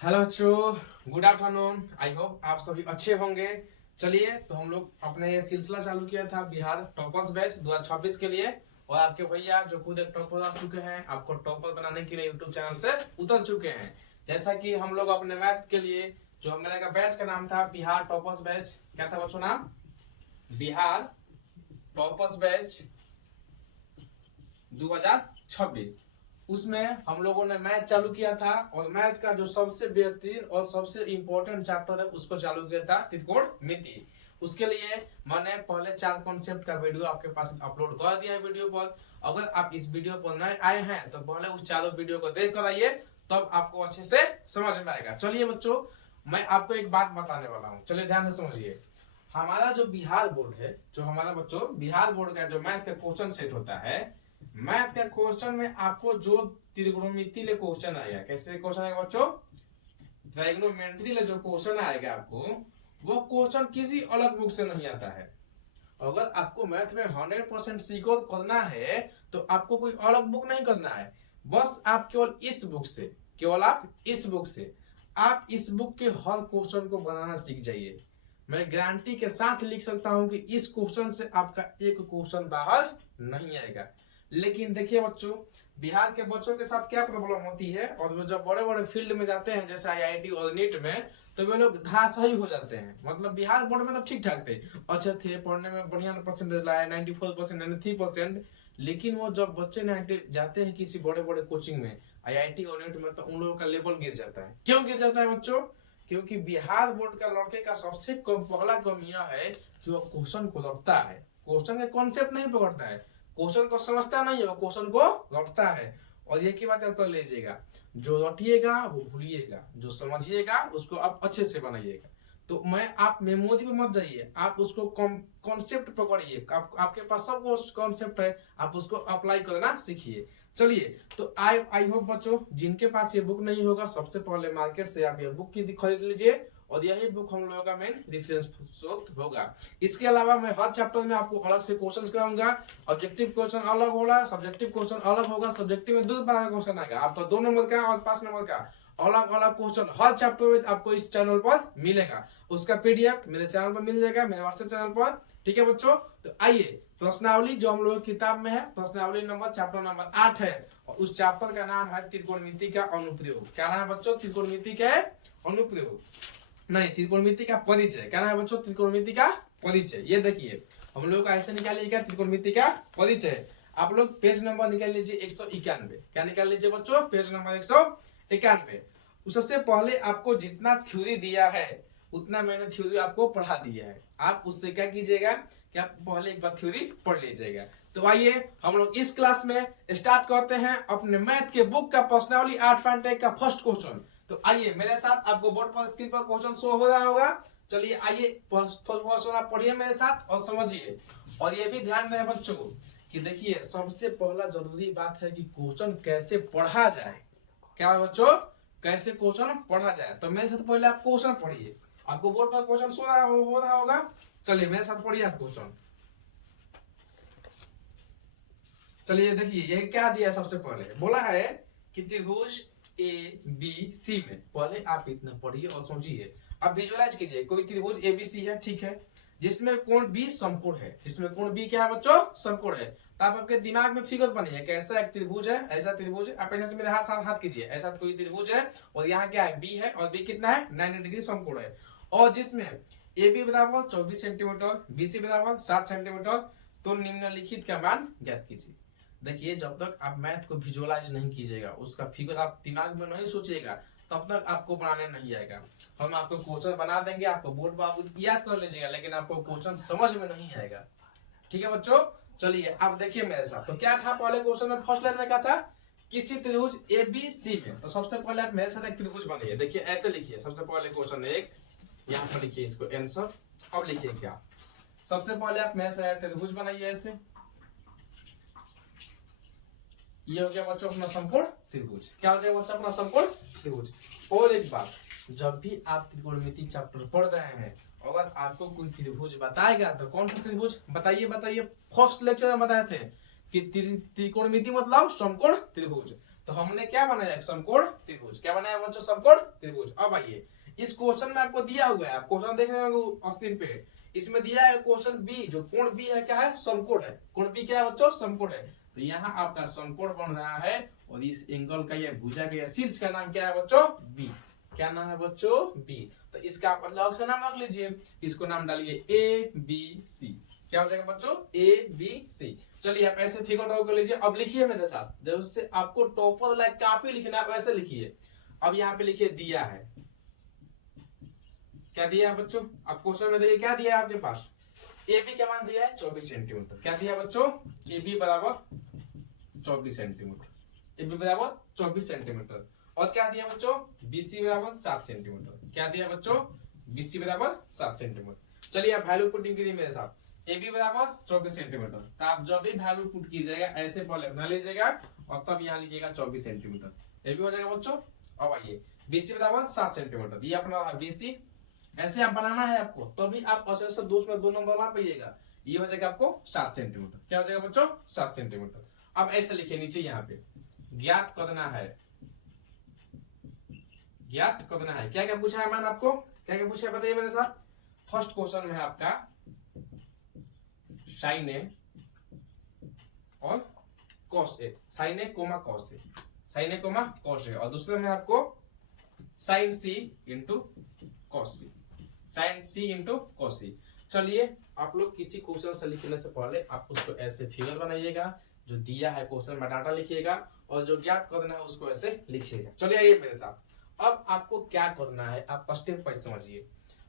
Hello बच्चों, good afternoon. I hope आप सभी अच्छे होंगे। चलिए, तो हम लोग अपने सिलसिला चालू किया था बिहार टॉपर्स बैच 2026 के लिए। और आपके भैया जो खुद एक टॉपर आ चुके हैं, आपको टॉपर बनाने के लिए यूट्यूब चैनल से उतर चुके हैं। जैसा कि हम लोग अपने मैथ के लिए जो मेरा बैच का नाम था बिहार टॉपर्स बैच, क्या था बच्चों नाम? Bihar toppers batch 2026। उसमें हम लोगों ने मैथ चालू किया था और मैथ का जो सबसे बेहतरीन और सबसे इंपॉर्टेंट चैप्टर है उसको चालू किया था त्रिकोणमिति। उसके लिए मैंने पहले 4 कॉन्सेप्ट का वीडियो आपके पास अपलोड कर दिया है वीडियो पर। अगर आप इस वीडियो पर नए आए हैं तो पहले उस चारों वीडियो को देख कर आइए, तब आपको अच्छे से समझ में आएगा। चलिए बच्चों, मैं आपको एक बात बताने वाला हूँ, चलिए ध्यान से समझिए। हमारा जो बिहार बोर्ड है, जो हमारा बच्चों बिहार बोर्ड का जो मैथ का क्वेश्चन सेट होता है, मैथ का क्वेश्चन में आपको जो त्रिकोणमिति ले क्वेश्चन आएगा, कैसे क्वेश्चन आएगा बच्चों? ट्राइगोनोमेट्री ले जो क्वेश्चन आएगा आपको, वो क्वेश्चन किसी अलग बुक से नहीं आता है। अगर आपको मैथ में 100% सीखो करना है तो आपको कोई अलग बुक नहीं करना है। बस आप केवल इस बुक से, केवल आप इस बुक से, आप इस बुक के हर क्वेश्चन को बनाना सीख जाइए। मैं गारंटी के साथ लिख सकता हूं कि इस क्वेश्चन से आपका एक क्वेश्चन बाहर नहीं आएगा। लेकिन देखिए बच्चों, बिहार के बच्चों के साथ क्या प्रॉब्लम होती है, और वो जब बड़े बड़े फील्ड में जाते हैं जैसे आईआईटी और नीट में, तो वे लोग धांसई हो जाते हैं। मतलब बिहार बोर्ड में तो ठीक ठाक थे, अच्छे थे, पढ़ने में बढ़िया परसेंटेज लाए 94%, 93%। लेकिन वो जब बच्चे जाते हैं किसी बड़े बड़े कोचिंग में, आईआईटी और नीट में, तो उन लोगों का लेवल गिर जाता है। क्यों गिर जाता है बच्चों? क्योंकि बिहार बोर्ड का लड़के का सबसे पहला कमी यह है कि वो क्वेश्चन को रटता है, क्वेश्चन का कॉन्सेप्ट नहीं पकड़ता है, क्वेश्चन को समझता नहीं है, वो क्वेश्चन को रटता है। और ये की बात कर लीजिएगा, जो रटिएगा वो भूलिएगा, जो समझिएगा उसको आप अच्छे से बनाइएगा। तो मैं आप मेमोरी पे मत जाइए, आप उसको कॉन्सेप्ट पकड़िए। आपके पास सब कॉन्सेप्ट है, आप उसको अप्लाई करना सीखिए। चलिए, तो आई होप बच्चों, जिनके पास ये बुक नहीं होगा, सबसे पहले मार्केट से आप ये बुक की खरीद लीजिए, और यही बुक हम लोगों का मेन रेफरेंस स्रोत होगा। इसके अलावा मैं हर चैप्टर में आपको अलग से क्वेश्चंस कराऊंगा। ऑब्जेक्टिव क्वेश्चन अलग होगा, सब्जेक्टिव क्वेश्चन अलग होगा। सब्जेक्टिव में 2 तरह का क्वेश्चन आएगा, आपका 2 नंबर का और 5 नंबर का। अलग अलग क्वेश्चन हर चैप्टर में आपको इस चैनल पर मिलेगा। उसका पीडीएफ मेरे चैनल पर मिल जाएगा, मेरे व्हाट्सएप चैनल पर। ठीक है बच्चों, तो आइए, प्रश्नावली जो हम लोग किताब में है, प्रश्नावली नंबर चैप्टर नंबर 8 है, और उस चैप्टर का नाम है त्रिकोणमिति का अनुप्रयोग। क्या नाम है बच्चों? त्रिकोणमिति का अनुप्रयोग नहीं, त्रिकोणमिति का परिचय। क्या नाम है बच्चों? त्रिकोणमिति का परिचय। ये देखिए, हम लोग का ऐसे निकालिएगा त्रिकोणमिति का परिचय। आप लोग पेज नंबर निकाल लीजिए 191। क्या निकाल लीजिए बच्चों? Page number 191। उससे पहले आपको जितना थ्योरी दिया है उतना मैंने थ्योरी आपको पढ़ा दिया है। आप उससे क्या कीजिएगा कि आप पहले एक बार थ्योरी पढ़ लीजिएगा। तो आइए हम लोग इस क्लास में स्टार्ट करते हैं अपने मैथ के बुक का प्रश्नावली 8 का फर्स्ट क्वेश्चन। तो आइए मेरे साथ, आपको बोर्ड पर स्क्रीन पर क्वेश्चन शो हो रहा होगा। चलिए आइए, फर्स्ट क्वेश्चन आप पढ़िए मेरे साथ और समझिए। और ये भी ध्यान रहे बच्चों कि देखिए, सबसे पहला जरूरी बात है कि क्वेश्चन कैसे पढ़ा जाए। क्या है बच्चों? कैसे क्वेश्चन पढ़ा जाए। तो मेरे साथ पहले आप क्वेश्चन पढ़िए, आपको बोर्ड पर क्वेश्चन शो हो रहा होगा। चलिए मेरे साथ पढ़िए आप क्वेश्चन। चलिए देखिए, ये क्या दिया। सबसे पहले बोला है कि त्रिभुज ए बी सी में, पहले आप इतना पढ़िए और सोचिए। अब विजुअलाइज कीजिए, कोई त्रिभुज ए बी सी है, ठीक है, जिसमें कोण बी समकोण है। जिसमें कोण बी क्या है बच्चों? समकोण है। तो आप आपके दिमाग में फिगर बनिए, कैसा एक त्रिभुज है, ऐसा त्रिभुज है। आप ऐसा से मेरे हाथ साथ हाथ कीजिए, ऐसा कोई त्रिभुज है, और यहाँ क्या है? बी है, और बी कितना है? 90 डिग्री समकोण है। और जिसमें ए बी बराबर 24 सेंटीमीटर, बी सी बराबर 7 सेंटीमीटर, तो निम्नलिखित का मान ज्ञात कीजिए। देखिए, जब तक आप मैथ को विजुअलाइज नहीं कीजिएगा, उसका फिगर आप दिमाग में नहीं सोचिएगा, तब तक आपको बनाने नहीं आएगा। हम आपको क्वेश्चन बना देंगे, आपको बोर्ड पर आप याद कर लीजिएगा, लेकिन आपको क्वेश्चन समझ में नहीं आएगा। ठीक है बच्चों, चलिए आप देखिए मेरे साथ। तो क्या था पहले क्वेश्चन में? फर्स्ट लाइन में क्या था? किसी त्रिभुज ए बी सी में। तो सबसे पहले आप मेरे साथ एक त्रिभुज बनाइए। देखिए ऐसे लिखिए, सबसे पहले क्वेश्चन एक, यहाँ पर लिखिए इसको आंसर। अब लिखिए क्या, सबसे पहले आप मेरे साथ त्रिभुज बनाइए ऐसे। ये हो गया बच्चों अपना समकोण त्रिभुज। क्या हो जाएगा बच्चों? अपना समकोण त्रिभुज। और एक बात, जब भी आप त्रिकोणमिति चैप्टर पढ़ रहे हैं, अगर आपको कोई त्रिभुज बताएगा तो कौन सा त्रिभुज बताइए? बताइए, फर्स्ट लेक्चर में बताए थे कि त्रिकोणमिति मतलब समकोण त्रिभुज। तो हमने क्या बनाया, समकोण त्रिभुज। क्या बनाया बच्चों, समकोण त्रिभुज। अब आइए इस क्वेश्चन में आपको दिया हुआ है, आप क्वेश्चन देख रहे हो स्क्रीन पे, इसमें दिया है क्वेश्चन बी, जो कोण बी है क्या है, समकोण है। कोण बी क्या है बच्चों, समकोण है। तो यहाँ आपका समकोण बन रहा है और इस एंगल का ये भुजा का शीर्ष का नाम क्या है बच्चों, बी। क्या नाम है बच्चों, बी। तो इसका आप अलग से नाम रख लीजिए, इसको नाम डालिए ए बी सी। क्या हो जाएगा बच्चों, ए बी सी। चलिए आप ऐसे फिगर ड्रॉ कर लीजिए। अब लिखिए मेरे साथ, जैसे आपको टॉपर लाइक काफी लिखना है वैसे लिखिए। अब यहाँ पे लिखिए दिया है, क्या दिया है बच्चों, आप क्वेश्चन में देखिए क्या दिया है आपके पास, ए बी का मान दिया है 24 सेंटीमीटर। क्या दिया बच्चों, ए बी बराबर 24 सेंटीमीटर, ए बी बराबर 24 सेंटीमीटर। और क्या दिया बच्चों, बीसी बराबर 7 सेंटीमीटर। क्या दिया बच्चों, बीसी बराबर 7 सेंटीमीटर। चलिए आप वैल्यू पुटिंग कीजिए मेरे साथ, ए बी बराबर 24 सेंटीमीटर। तो आप जब भी वैल्यू पुट कीजिएगा ऐसे पहले बना लीजिएगा और तब यहाँ लिखिएगा 24 सेंटीमीटर। ए बी हो जाएगा बच्चों। अब आइए बीसी बराबर 7 सेंटीमीटर, ये अपना बीसी। ऐसे आप बनाना है आपको, तो भी आप औसत से दो नंबर ला पाइएगा। ये हो जाएगा आपको 7 सेंटीमीटर। क्या हो जाएगा बच्चों, 7 सेंटीमीटर। अब ऐसे लिखिए नीचे यहाँ पे, ज्ञात करना है, ज्ञात करना है। क्या क्या पूछा है मान आपको, क्या क्या पूछा है बताइए मेरे साथ। फर्स्ट क्वेश्चन में है आपका साइन ए और cos A, sign A coma cos A, sign A coma cos A. और दूसरे में आपको साइन सी इंटू कॉस सी, साइन सी इंटू कॉस सी। चलिए आप लोग किसी क्वेश्चन से लिखने से पहले आप उसको ऐसे फिगर बनाइएगा, जो दिया है क्वेश्चन में डाटा लिखिएगा और जो ज्ञात करना है उसको ऐसे लिखिएगा। चलिए आइए मेरे साथ। अब आपको क्या करना है, आप स्टेप बाय समझिए।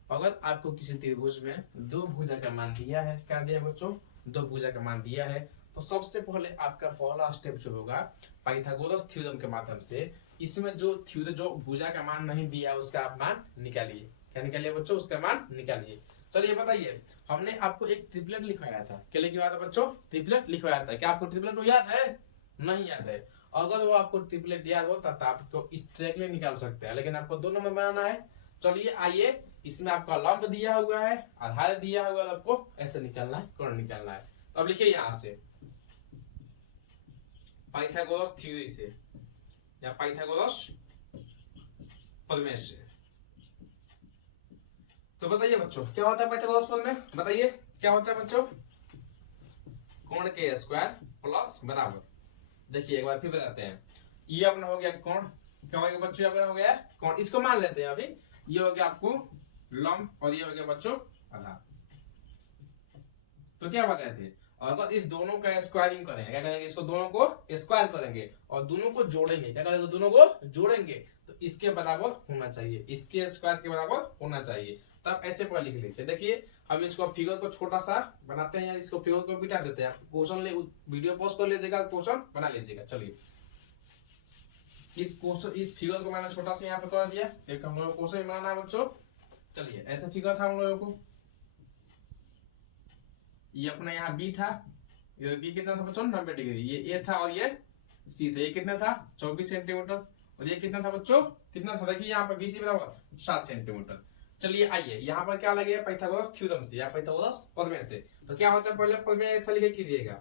अगर आपको किसी त्रिभुज में दो भुजा का मान दिया है, क्या दिया बच्चों, दो भुजा का मान दिया है, तो सबसे पहले आपका पहला स्टेप जो होगा पाइथागोरस थ्योरम के माध्यम से, इसमें जो भुजा का मान नहीं दिया उसका आप मान निकालिए। क्या निकालिए बच्चों, उसका मान निकालिए। चलिए बताइए, हमने आपको एक ट्रिपलेट लिखवाया था, क्या लिखवाया था बच्चों, ट्रिपलेट लिखवाया था। क्या आपको ट्रिपलेट को याद है, नहीं याद है। अगर वो आपको ट्रिपलेट याद होता तो आपको इस ट्रैक में निकाल सकते हैं, लेकिन आपको दोनों में बनाना है। चलिए आइए, इसमें आपका लंब दिया हुआ है, आधार दिया हुआ है, आपको ऐसे निकालना है, कोण निकालना है। तो अब लिखिए यहाँ से पाइथागोरस थ्योरी से या पाइथागोरस प्रमेय से। तो बताइए बच्चों क्या होता है पाइथागोरस प्रमेय, बताइए क्या होता है बच्चों, कोण के स्क्वायर प्लस बराबर। देखिए एक बार फिर बताते हैं, ये अपना हो गया कोण, क्या हो गया बच्चों, अपना हो गया कोण, इसको मान लेते हैं अभी। ये हो गया आपको लंब और ये हो गया बच्चों आधार। तो क्या बताए थे, अगर इस दोनों का स्क्वायरिंग करेंगे, क्या करेंगे, इसको दोनों को स्क्वायर करेंगे और दोनों को जोड़ेंगे, क्या करेंगे, दोनों को जोड़ेंगे तो इसके बराबर होना चाहिए, इसके स्क्वायर के बराबर होना चाहिए। तब ऐसे पर लिख लीजिए। देखिए हम इसको फिगर को छोटा सा बनाते हैं, इसको फिगर को बिठा देते हैं। क्वेश्चन ले वीडियो पॉज कर लीजिएगा, क्वेश्चन बना लीजिएगा। चलिए इस फिगर को मैंने छोटा सा यहाँ पे कर दिया, एक हम लोग क्वेश्चन बनाना है बच्चों। चलिए ऐसे फिगर था हम लोगों को, ये अपना यहाँ बी था, ये बी कितना था बच्चों, 90 डिग्री, ये ए था और ये सी था। ये कितना था 24 सेंटीमीटर और ये कितना था बच्चों, कितना था, देखिए यहाँ पर बीसी बराबर 7 सेंटीमीटर। चलिए आइए यहाँ पर क्या लगेगा, पाइथागोरस थ्योरम से या पाइथागोरस प्रमेय से। तो क्या होता है, पहले प्रमेय ऐसा लिखे कीजिएगा।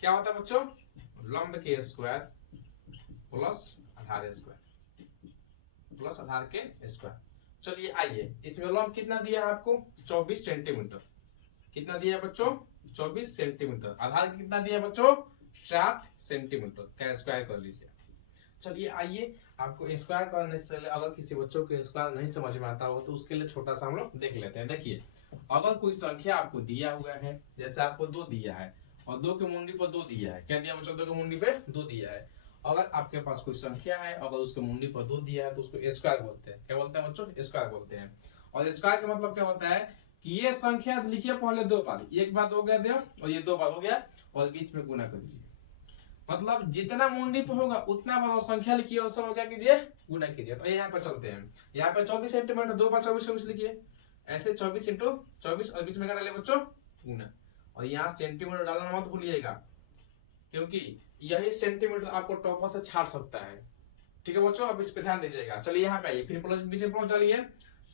क्या होता है बच्चों, लंब के स्क्वायर प्लस आधार स्क्वायर प्लस आधार के स्क्वायर। चलिए आइए, इसमें लंब कितना दिया है आपको, 24 सेंटीमीटर। कितना दिया है बच्चों, 24 सेंटीमीटर। आधार कितना दिया है बच्चों, 7 सेंटीमीटर का स्क्वायर कर लीजिए। चलिए आइए, आपको स्क्वायर करने से अगर किसी बच्चों को स्क्वायर नहीं समझ में आता हो तो उसके लिए छोटा सा हम लोग देख लेते हैं। देखिए अगर कोई संख्या आपको दिया हुआ है, जैसे आपको 2 दिया है और 2 के मुंडी पर 2 दिया है, क्या दिया बच्चों, 2 के मुंडी पे 2 दिया है। अगर आपके पास कोई संख्या है, अगर उसके मुंडी पर 2 दिया है तो उसको स्क्वायर बोलते हैं। क्या बोलते हैं बच्चों, स्क्वायर बोलते हैं। और स्क्वायर का मतलब क्या होता है कि ये संख्या लिखिए पहले 2 बार, एक बार हो गया और ये 2 बार हो गया और बीच में गुना कर दीजिए। मतलब जितना मुंडी पे होगा उतना बार संख्या लिखिए और सब क्या कीजिए, गुना कीजिए। तो यहाँ पे चलते हैं, यहाँ पे 24 सेंटीमीटर, 2 बार 24 लिखिए, ऐसे 24 इंटू 24 और बीच में क्या डाले बच्चों, गुना। और यहाँ सेंटीमीटर डालना मत भूलिएगा, क्योंकि यही सेंटीमीटर आपको टॉपर से छाड़ सकता है। ठीक है बच्चों, अब इस पे ध्यान दीजिएगा। चलिए यहाँ पे आइए, फिर प्लस बीच में प्लस डालिए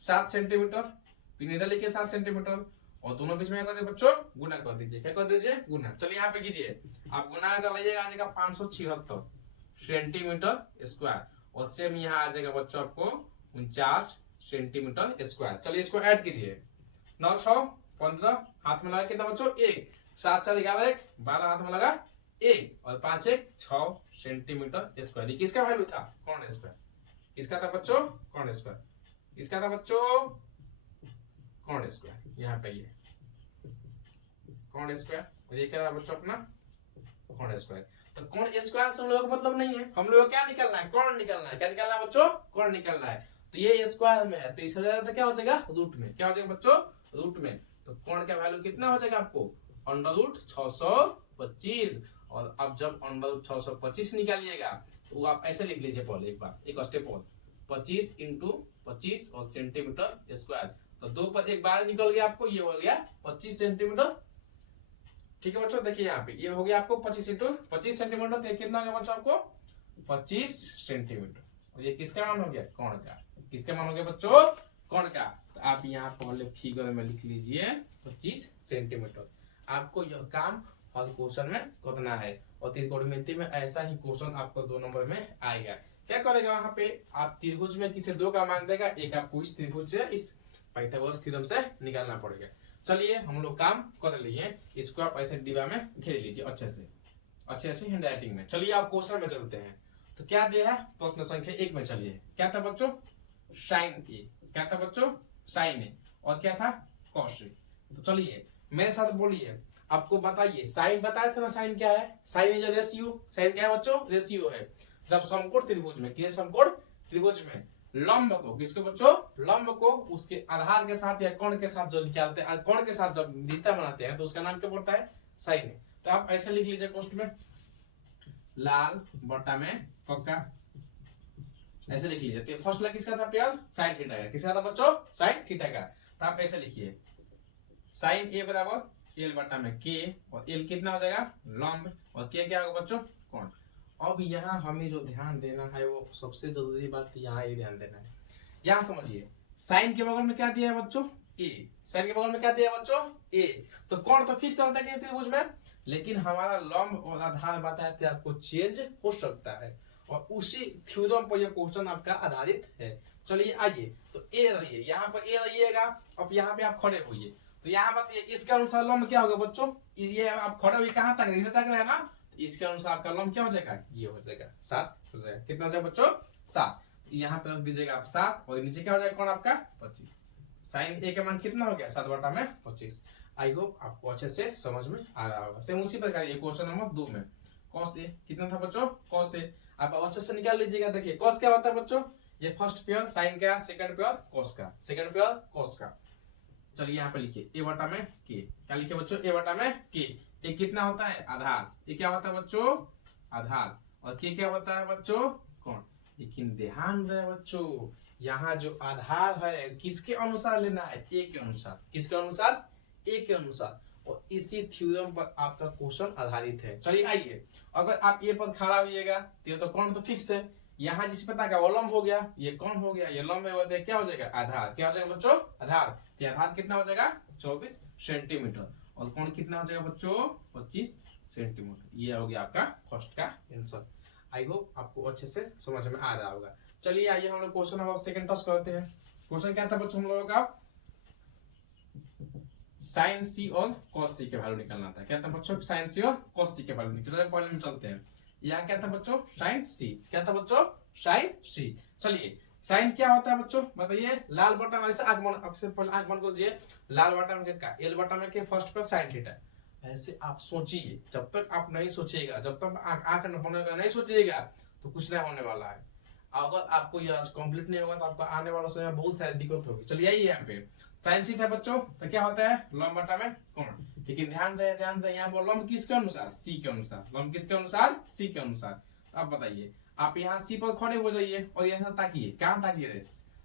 7 सेंटीमीटर, फिर इधर लिखिए 7 सेंटीमीटर और दोनों बीच में क्या कर दीजिए बच्चों, गुना कर दीजिए। क्या कर दीजिए, गुना। चलिए यहाँ पे कीजिए, आप गुना कर लीजिएगा, आ जाएगा 576। सेंटीमीटर स्क्वायर और सेम यहाँ आ जाएगा बच्चों आपको 49 सेंटीमीटर स्क्वायर। चलिए इसको ऐड कीजिए। 9 6 15 हाथ में लगा कितना बच्चों 1, 7 4 11 1 12 हाथ में लगा 1 और 5 1 6 सेंटीमीटर स्क्वायर। ये किसका वैल्यू था? Corn square. किसका था बच्चों? Corn square. इसका था बच्चों कॉर्न स्क्वायर। यहाँ पे ये कॉर्न स्क्वायर और ये क्या रहा बच्चों अपना कॉर्न स्क्वायर। तो कॉर्न स्क्वायर से हम लोगों का मतलब नहीं है, हम लोगों को क्या निकलना है? कॉर्न निकलना है। क्या निकलना है बच्चों? कॉर्न निकलना है। तो ये स्क्वायर में है तो इससे ज्यादा क्या हो जाएगा? रूट में। क्या हो जाएगा बच्चों? रूट में। तो कॉर्न का वैल्यू कितना हो जाएगा आपको? Under root 625। और अब जब अंडर रूट 625 निकालिएगा तो आप ऐसे लिख लीजिए पहले एक बार, एक स्टेप और 25 इंटू 25 और सेंटीमीटर स्क्वायर। तो 2 पर एक बार निकल गया आपको, ये हो गया 25 सेंटीमीटर। ठीक है बच्चों, देखिए यहाँ पे ये हो गया आपको 25 इंटू 25 सेंटीमीटर। तो कितना हो गया बच्चों आपको? 25 सेंटीमीटर। और ये किसका मान हो गया? कौन का। किसका मान हो गया बच्चों? कौन का। तो आप यहाँ पहले फिगर में लिख लीजिए 25 सेंटीमीटर। आपको यह काम हर क्वेश्चन में करना है और त्रिकोणमिति में ऐसा ही क्वेश्चन आपको 2 नंबर में आएगा। क्या करेगा वहां पे? आप त्रिभुज में किसी 2 का मान देगा, एक आपको इस त्रिभुज से इस पाइथागोरस थ्योरम से निकालना पड़ेगा। चलिए हम लोग काम कर लिए। इसको आप ऐसे डिब्बा में घेर लीजिए अच्छे से हैंड राइटिंग में। चलिए आप क्वेश्चन में चलते हैं। तो क्या दिया है? प्रश्न संख्या 1 में चलिए। क्या था बच्चों? साइन ए। क्या था बच्चों? साइन ए। और क्या था? Cos A. तो चलिए मेरे साथ बोलिए, आपको बताइए साइन बताया था ना। साइन क्या है? Sign is ratio. साइन क्या है बच्चों? रेशियो है। जब समकोण त्रिभुज में, किस समकोण त्रिभुज में लंब को, किसको बच्चों? लंब को उसके आधार के साथ या कोण के साथ जो निकालते हैं, कोण के साथ जब रिश्ता बनाते हैं तो उसका नाम क्या पड़ता है? साइन। तो आप ऐसे लिख लीजिए क्वेश्चन में, लाल बटा में कक्का, ऐसे लिख लीजिए। तो फर्स्ट ला किसका था प्यार? साइन थीटा का। किसका था बच्चों? साइन थीटा का। तो आप ऐसे लिखिए साइन ए बराबर एल बटा में के, और एल कितना हो जाएगा? लंब, और के क्या होगा बच्चों? कोण। अब यहाँ हमें जो ध्यान देना है वो सबसे जरूरी बात यहाँ ये ध्यान देना है। यहाँ समझिए साइन के बगल में क्या दिया है बच्चों? ए। साइन के बगल में क्या दिया है बच्चों? ए। तो कोण तो फिक्स रहता है त्रिभुज में, लेकिन हमारा लंब और आधार बताए थे आपको चेंज हो सकता है, और उसी थ्योरम पर यह क्वेश्चन आपका आधारित है। चलिए आइए, तो ए रहिए, यहाँ पर ए रहिएगा। अब यहाँ पे आप खड़े होइए, तो यहाँ बताइए इसके अनुसार लंब क्या होगा बच्चों? ये आप खड़े हुए कहाँ तक? इधर तक है ना। तो इसके अनुसार आपका लंब क्या हो जाएगा? ये हो जाएगा 7 हो जाएगा। कितना हो जाएगा बच्चों? 7। यहाँ पे रख दीजिएगा आप 7, और नीचे क्या हो जाएगा? कौन आपका? 25। साइन ए का मान कितना हो गया? 7 बटा में 25। आई होप आपको अच्छे से समझ में आ रहा होगा। सेम उसी प्रकार ये क्वेश्चन नंबर 2 में कॉस ए कितना था बच्चों? कॉस ए आप अच्छे से निकाल लीजिएगा। देखिए कॉस क्या होता है बच्चों? ये फर्स्ट पेयर साइन का, सेकंड पेयर कॉस का, सेकंड पेयर कॉस का। चलिए यहाँ पे लिखिए ए बटा में के। क्या लिखिए बच्चों? ए बटा में के। ए कितना होता है? आधार। ये क्या होता है बच्चों? आधार। और के क्या होता है बच्चों? कोण। लेकिन ध्यान रहे बच्चों, यहाँ जो आधार है किसके अनुसार लेना है? ए के अनुसार। किसके अनुसार? ए के अनुसार। और इसी थ्योरम पर आपका क्वेश्चन आधारित है। चलिए आइए, अगर आप ए पर खड़ा होइएगा तो कोण तो फिक्स है। यहाँ जिस पता का वो लंब हो गया, ये कोण हो गया, ये लंब है, क्या हो जाएगा? आधार। क्या हो जाएगा बच्चों? आधार। तो आधार कितना हो जाएगा? 24 सेंटीमीटर। और कोण कितना हो जाएगा बच्चों? 25 सेंटीमीटर। ये हो गया आपका फर्स्ट का आंसर। आई होप आपको अच्छे से समझ में आ रहा होगा। चलिए आइए हम लोग क्वेश्चन नंबर सेकंड टच करते हैं। क्वेश्चन क्या था बच्चों हम लोगों का? साइन सी और कॉस सी के वैल्यू निकालना था। क्या था बच्चों? साइन सी और कॉस सी के वैल्यू निकालना। पहले में चलते हैं। यहाँ क्या था बच्चों? साइन सी। क्या था बच्चों? साइन सी। चलिए साइन क्या होता है बच्चों बताइए? लाल बटा में, ऐसे आगमन, अब से पहले आगमन को दीजिए। लाल बटा में क्या? एल बटा में के फर्स्ट पर साइन थीटा। ऐसे आप सोचिए, जब तक आप नहीं सोचिएगा, जब तक आंख बनेगा नहीं सोचिएगा तो कुछ नहीं होने वाला है। अगर आपको यह कंप्लीट नहीं होगा तो आपको आने वाला समय में बहुत सारी दिक्कत होगी। चलिए आइए यहाँ पे साइन सी था बच्चों, तो क्या होता है? लंब बटा में कोण। लेकिन ध्यान दे यहाँ पर लंब किसके अनुसार? सी के अनुसार। लंब किसके अनुसार? सी के अनुसार। अब बताइए, आप यहाँ सी पर खड़े हो जाइए और यहाँ ताकिए। कहाँ ताकिए?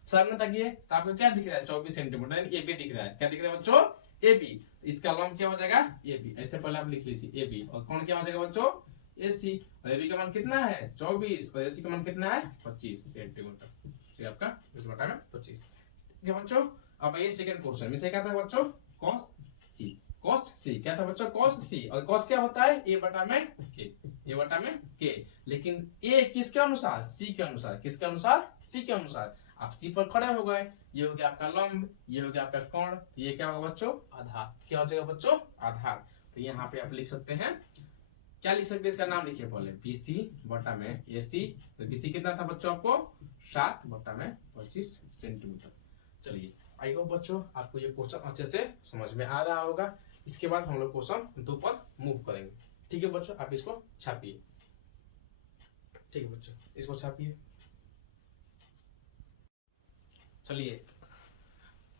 सामने ताकिए। तो आपको क्या दिख रहा है? 24 सेंटीमीटर ए बी दिख रहा है। क्या दिख रहा है बच्चों? A B. इसका लंब क्या हो जाएगा? A B. ऐसे पहले आप लिख लीजिए ए बी। और कोण क्या हो जाएगा बच्चों? ए सी। और ए बी का मान कितना है? 24। और ए सी का मान कितना है? 25 सेंटीमीटर। आपका इस बटा में 25। ठीक है बच्चों। अब ये सेकंड क्वेश्चन में से क्या था बच्चों? कॉस सी। कॉस सी क्या था बच्चों? कॉस सी। और कॉस क्या होता है? ए बटा में के। ये बटा में के, लेकिन ए किसके अनुसार, सी के अनुसार, किसके अनुसार, सी के अनुसार। आप सी पर खड़े हो गए, ये हो गया आपका लंब, ये हो गया आपका कोण, ये क्या होगा बच्चों, आधार। क्या हो जाएगा बच्चों, आधार। तो यहाँ पे आप लिख सकते हैं, क्या लिख सकते हैं, इसका नाम लिखिए पहले, बीसी बटा में एसी। तो बीसी कितना था बच्चों आपको, 7 बटा में 25 सेंटीमीटर। चलिए आई होप बच्चों आपको ये क्वेश्चन अच्छे से समझ में आ रहा होगा। इसके बाद हम लोग क्वेश्चन 2 पर मूव करेंगे। ठीक है बच्चों, आप इसको छापिए। ठीक है बच्चों, इसको छापिए। चलिए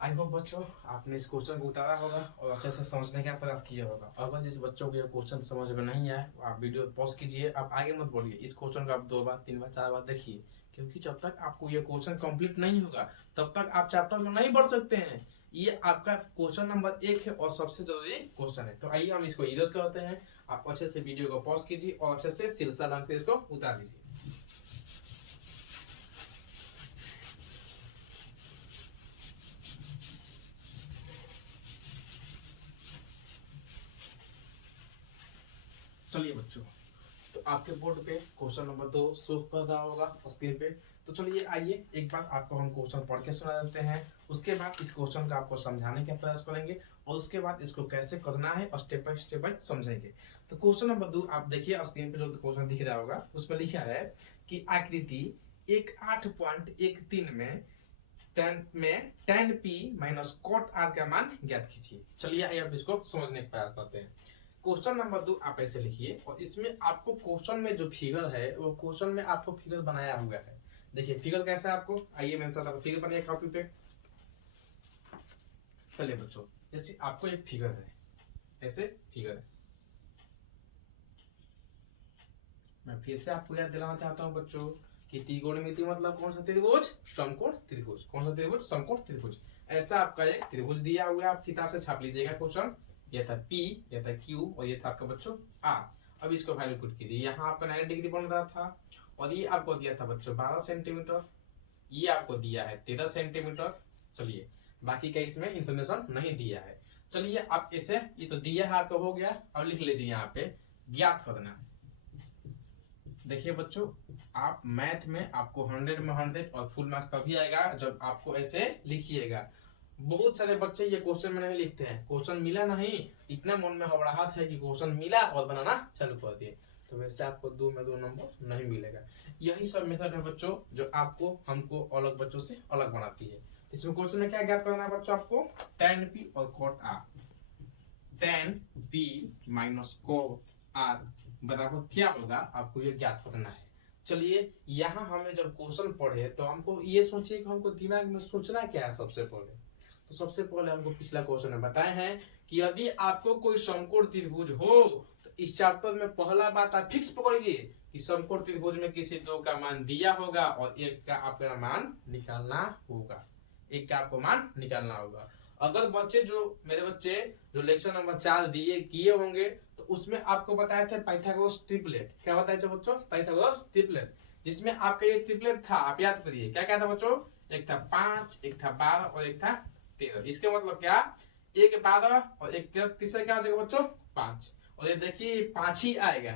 आई होप बच्चों आपने इस क्वेश्चन को उतारा होगा और अच्छे से समझने का प्रयास किया होगा। अगर जिस बच्चों को ये क्वेश्चन समझ में नहीं आया, आप वीडियो पॉज कीजिए, आप आगे मत बढ़िए। इस क्वेश्चन को आप 2 बार 3 बार 4 बार देखिए, क्योंकि जब तक आपको ये क्वेश्चन कंप्लीट नहीं होगा तब तक आप चैप्टर में नहीं बढ़ सकते हैं। ये आपका क्वेश्चन नंबर 1 है और सबसे जरूरी क्वेश्चन है। तो आइए हम इसको इरेज करते हैं। आप अच्छे से वीडियो को पॉज कीजिए और अच्छे से सिलसिला ढंग से इसको उतार दीजिए। चलिए बच्चों, तो आपके बोर्ड पे क्वेश्चन नंबर 2 शो कर रहा होगा स्क्रीन पे। तो चलिए आइए एक बार आपको हम क्वेश्चन पढ़ के सुना देते हैं, उसके बाद इस क्वेश्चन का आपको समझाने का प्रयास करेंगे और उसके बाद इसको कैसे करना है और स्टेप बाय स्टेप समझेंगे। तो क्वेश्चन नंबर 2 आप देखिए स्क्रीन पे, जो क्वेश्चन दिख रहा होगा उसमें लिखा है कि आकृति 8.13 में tan p minus cot r का मान ज्ञात कीजिए। चलिए आइए आप इसको समझने का प्रयास करते हैं। क्वेश्चन नंबर 2 आप ऐसे लिखिए और इसमें आपको क्वेश्चन में जो फिगर है वो क्वेश्चन में आपको फिगर बनाया हुआ है। देखिए फिगर कैसा है आपको, आइए मेरे साथ आप फिगर बनाइए कॉपी पे। चलिए बच्चों, जैसे आपको एक फिगर है, ऐसे फिगर है। मैं फिर से आपको याद दिलाना चाहता हूँ बच्चों कि त्रिकोणमिति मतलब कौन सा त्रिभुज, समकोण त्रिभुज। कौन सा त्रिभुज, समकोण त्रिभुज। ऐसा आपका एक त्रिभुज दिया हुआ है, आप किताब से छाप लीजिएगा क्वेश्चन। ये था P, ये था Q और ये था आपका बच्चों R। अब इसको वैल्यू पुट कीजिए। यहाँ आपका 90 डिग्री बन रहा था और ये आपको दिया था बच्चों 12 सेंटीमीटर, ये आपको दिया है 13 सेंटीमीटर। चलिए बाकी का इसमें इंफॉर्मेशन नहीं दिया है। चलिए आप इसे, ये तो दिया है आपका, हो गया। अब लिख लीजिए यहाँ पे ज्ञात करना। देखिए बच्चों, आप मैथ में आपको 100 में 100 और फुल मार्क्स तभी आएगा जब आपको ऐसे लिखिएगा। बहुत सारे बच्चे ये क्वेश्चन में नहीं लिखते हैं, क्वेश्चन मिला नहीं, इतना मन में घबराहट है कि क्वेश्चन मिला और बनाना चालू कर दिए, तो वैसे आपको 2 में 2 नंबर नहीं मिलेगा। यही सब मेथड है बच्चों जो आपको हमको अलग बच्चों से अलग बनाती है। इसमें क्वेश्चन में क्या ज्ञात करना है बच्चों, आपको tan p और cot r। tan p minus cot r बराबर क्या होगा, आपको ये ज्ञात करना है। चलिए यहाँ हमें जब क्वेश्चन पढ़े तो हमको ये सोचिए कि हमको दिमाग में सोचना क्या है। सबसे पहले तो सबसे पहले हमको पिछला क्वेश्चन में बताए हैं कि यदि आपको कोई समकोण त्रिभुज हो तो इस चैप्टर में पहला बात आप फिक्स पकड़िए कि समकोण त्रिभुज में किसी 2 का मान दिया होगा और 1 का आपका मान निकालना होगा। 1 का आपको मान निकालना होगा। अगर बच्चे जो मेरे बच्चे जो लेक्चर नंबर 4 दिए किए होंगे तो उसमें आपको बताया था पाइथागोरस ट्रिपलेट। क्या बताया था बच्चों, पाइथागोरस ट्रिपलेट, जिसमें आपका ये ट्रिपलेट था। आप याद करिए क्या क्या था बच्चों, एक था 5, एक था 12 और एक था 13। इसके मतलब क्या, 1 12 और 1 13, तीसरा क्या हो जाएगा बच्चों 5। और ये देखिए 5 ही आएगा।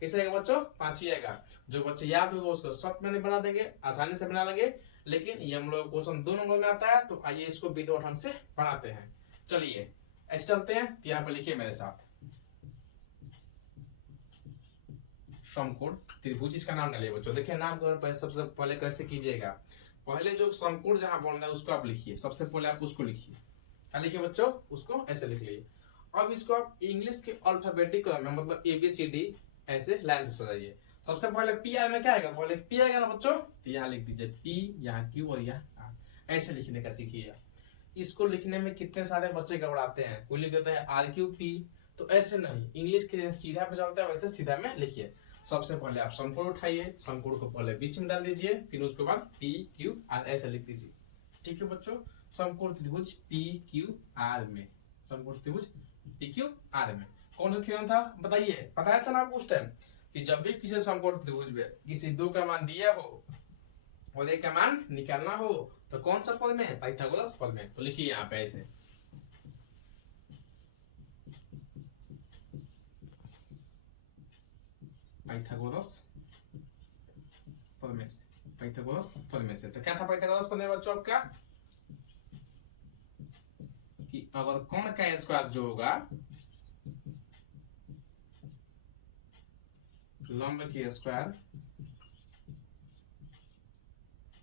कैसे आएगा बच्चों, 5 ही आएगा। जो बच्चे याद होगा उसको शॉर्ट में बना देंगे, आसानी से बना लेंगे। लेकिन ये हम लोग क्वेश्चन 2 नंबर में आता है, तो आइए इसको विधिवत ढंग से बनाते हैं। चलिए ऐसे चलते हैं। यहाँ पे लिखिए मेरे साथ, समकोण त्रिभुज, इसका नाम डालिए बच्चों। देखिए नाम को सबसे पहले कैसे कीजिएगा, पहले जो समकोण जहां बन रहा है उसको आप लिखिए। सबसे पहले आप उसको लिखिए। क्या लिखिए बच्चों, उसको ऐसे लिख लीजिए। अब इसको आप इंग्लिश के अल्फाबेटिक में मतलब ABCD ऐसे लाइन से सजाइए। सबसे पहले पी आर में क्या आएगा, पहले पी आएगा ना बच्चों, तो यहाँ लिख दीजिए P, यहाँ Q और यहाँ R। ऐसे लिखने का सीखिए। इसको लिखने में कितने सारे बच्चे घबराते हैं, कोई लिख देते हैं RQP, तो ऐसे नहीं, इंग्लिश के सीधा पे चलता है वैसे सीधा में लिखिए। सबसे पहले आप समकोण उठाइए, समकोण को पहले बीच में डाल दीजिए, फिर उसके बाद PQR ऐसे लिख दीजिए। ठीक है बच्चों, समकोण त्रिभुज PQR में, समकोण त्रिभुज PQR में कौन सा थ्योरम था बताइए, बताया था ना आपको उस टाइम कि जब भी किसी समकोण त्रिभुज में किसी 2 का मान दिया हो और 1 का मान निकालना हो तो कौन सा पद में, पाइथागोरस पद में। तो लिखिए यहाँ पे ऐसे, पाइथागोरस प्रमेय से, पाइथागोरस प्रमेय से। तो क्या था पाइथागोरस प्रमेय बच्चों आपका कि अगर कोण का स्क्वायर जो होगा लंब के स्क्वायर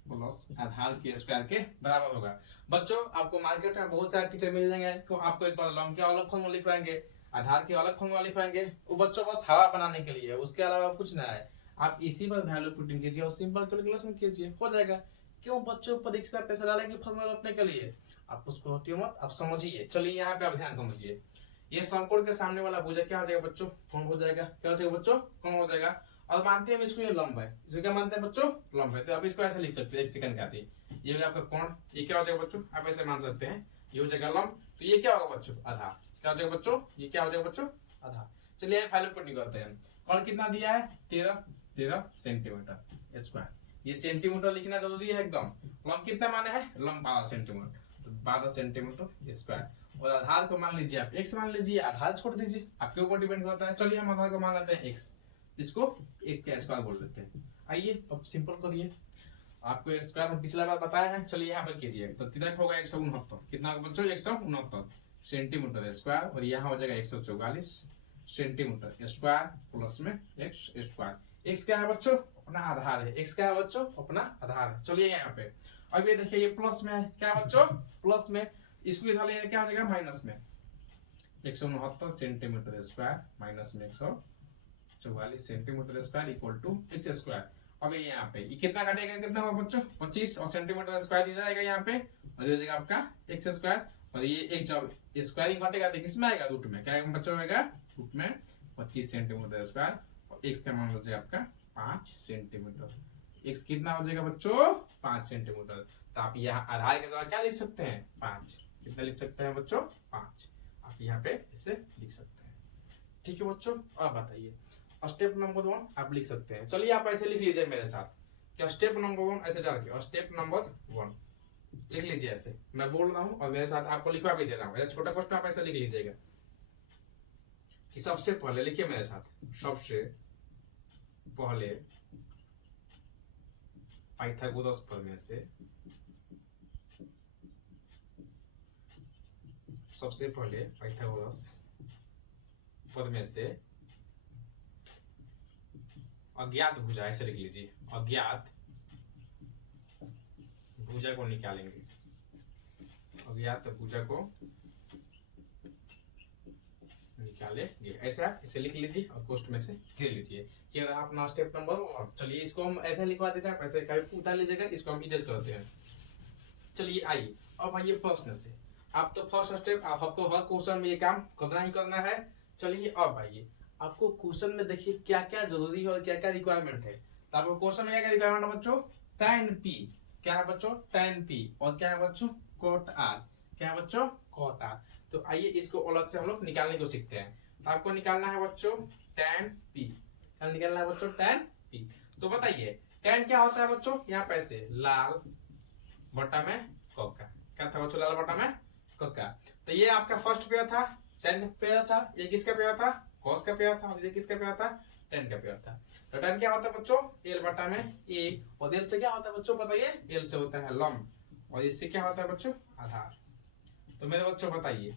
प्लस आधार के स्क्वायर के बराबर होगा। बच्चों आपको मार्केट में बहुत सारे टीचर मिल जाएंगे तो आपको एक बार लंब के अलग फॉर्मूला लिखवाएंगे, आधार के अलग फॉर्मूला लिखवाएंगे, वो बच्चों बस हवा बनाने के लिए, उसके अलावा कुछ ना है। आप इसी पर वैल्यू पुटिंग कीजिए और सिंपल कैलकुलेशन कीजिए, हो जाएगा। क्यों बच्चों परीक्षा पैसा डालेंगे फॉर्मूला रखने के लिए? आप उसको हटियो मत, आप समझिए। चलिए यहाँ पे आप ध्यान समझिए, ये समकोण के सामने वाला भुजा क्या हो जाएगा बच्चों? कोण हो जाएगा। क्या हो जाएगा बच्चों? कोण हो जाएगा। और मानते हैं हम इसको ये लंब है, इसको क्या मानते हैं बच्चों? लंब है। तो आप इसको ऐसे लिख सकते हैं, एक सेकंड खाती, ये हो गया आपका कोण, ये क्या हो जाएगा बच्चों? आप ऐसे मान सकते हैं, ये हो जाएगा लंब। तो ये क्या होगा बच्चों? आधार। क्या हो जाएगा बच्चों? ये क्या हो जाएगा बच्चों? आधार। चलिए वैल्यू पुटिंग करते हैं। कोण कितना दिया है? 13 सेंटीमीटर स्क्वायर। ये सेंटीमीटर लिखना जरूरी है एकदम। लंब कितना माने है? लंब 12 सेंटीमीटर, तो 12 सेंटीमीटर स्क्वायर। और आधार को मान लीजिए आप x मान लीजिए, आधार छोड़ दीजिए, आपके ऊपर डिपेंड करता है। चलिए हम आधार को मान लेते हैं x, इसको एक का स्क्वायर बोल देते हैं। आइए अब सिंपल करिए, आपको स्क्वायर हम पिछला बार बताया है। चलिए यहाँ पर कीजिए, तो तिरक होगा 169, कितना बच्चों? 169 सेंटीमीटर स्क्वायर, और यहाँ हो जाएगा 144 सेंटीमीटर स्क्वायर प्लस में x स्क्वायर। x क्या है बच्चों? अपना आधार है। x क्या है बच्चों? अपना आधार है। चलिए यहाँ पे अब ये देखिए, ये प्लस में है, क्या बच्चों? प्लस में। इसको इधर ले क्या हो जाएगा? माइनस में। 169 सेंटीमीटर स्क्वायर माइनस में 144 centimetre square equal to x square. अब ये यहाँ पे ये कितना काटेगा? कितना होगा बच्चों? 25, और सेंटीमीटर स्क्वायर दिया जाएगा यहाँ पे, और ये हो जाएगा आपका x स्क्वायर। और ये एक जब स्क्वायरिंग घटेगा तो किसमें आएगा? रूट में। क्या बच्चों आएगा? रूट में 25 सेंटीमीटर स्क्वायर, और x का मान हो जाएगा आपका 5 सेंटीमीटर। x कितना हो जाएगा बच्चों? 5 सेंटीमीटर। तो आप यहाँ आधार के जगह क्या लिख सकते हैं? 5। कितना लिख सकते हैं बच्चों? 5। आप यहाँ पे इसे लिख सकते हैं। ठीक है बच्चों, अब बताइए स्टेप नंबर 1 आप लिख सकते हैं। चलिए आप ऐसे लिख लीजिए मेरे साथ, क्या स्टेप नंबर 1 ऐसे डाल के, और स्टेप नंबर 1 लिख लीजिए ऐसे। मैं बोल रहा हूँ और मेरे साथ आपको लिखवा भी दे रहा हूँ। ऐसा छोटा क्वेश्चन आप ऐसे लिख लीजिएगा कि सबसे पहले, लिखिए मेरे साथ, सबसे पहले पाइथागोरस प्रमेय से, सबसे पहले पाइथागोरस प्रमेय से अज्ञात भुजा, ऐसे लिख लीजिए, अज्ञात भुजा को निकालेंगे। अज्ञात भुजा को निकालेंगे, ऐसा इसे लिख लीजिए और पोस्ट में से घेर लीजिए। ये रहा अपना स्टेप नंबर 1। चलिए इसको हम ऐसे लिखवा देते हैं, ऐसे कभी उतार लीजिएगा, इसको हम इधर करते हैं। चलिए आइए अब आइए प्रश्न से। आप तो फर्स्ट स्टेप, आपको हर क्वेश्चन में ये काम करना ही करना है। चलिए अब आइए, आपको क्वेश्चन में देखिए क्या क्या जरूरी है और क्या क्या रिक्वायरमेंट है। तो आपको क्वेश्चन में क्या क्या रिक्वायरमेंट है बच्चों? tan p, क्या है बच्चों? tan p, और क्या है बच्चों? cot r, क्या है बच्चों? cot r। तो आइए इसको अलग से हम लोग निकालने को सीखते हैं। तो आपको निकालना है बच्चों tan p, क्या निकालना है बच्चों? tan p। तो बताइए tan क्या होता है बच्चों? यहाँ पे ऐसे लाल बटा में कक्का, क्या था बच्चों? लाल बटा में कक्का। तो ये आपका फर्स्ट पेयर था, सेकंड पेयर था, ये किसका पेयर था? cos का पेयर था, और ये किसका पेयर था? tan का पेयर था। तो tan क्या होता है बच्चों? l बटा में a, और l से क्या होता है बच्चों बताइए? l से होता है लंब, और इससे क्या होता है बच्चों? आधार। तो मेरे बच्चों बताइए,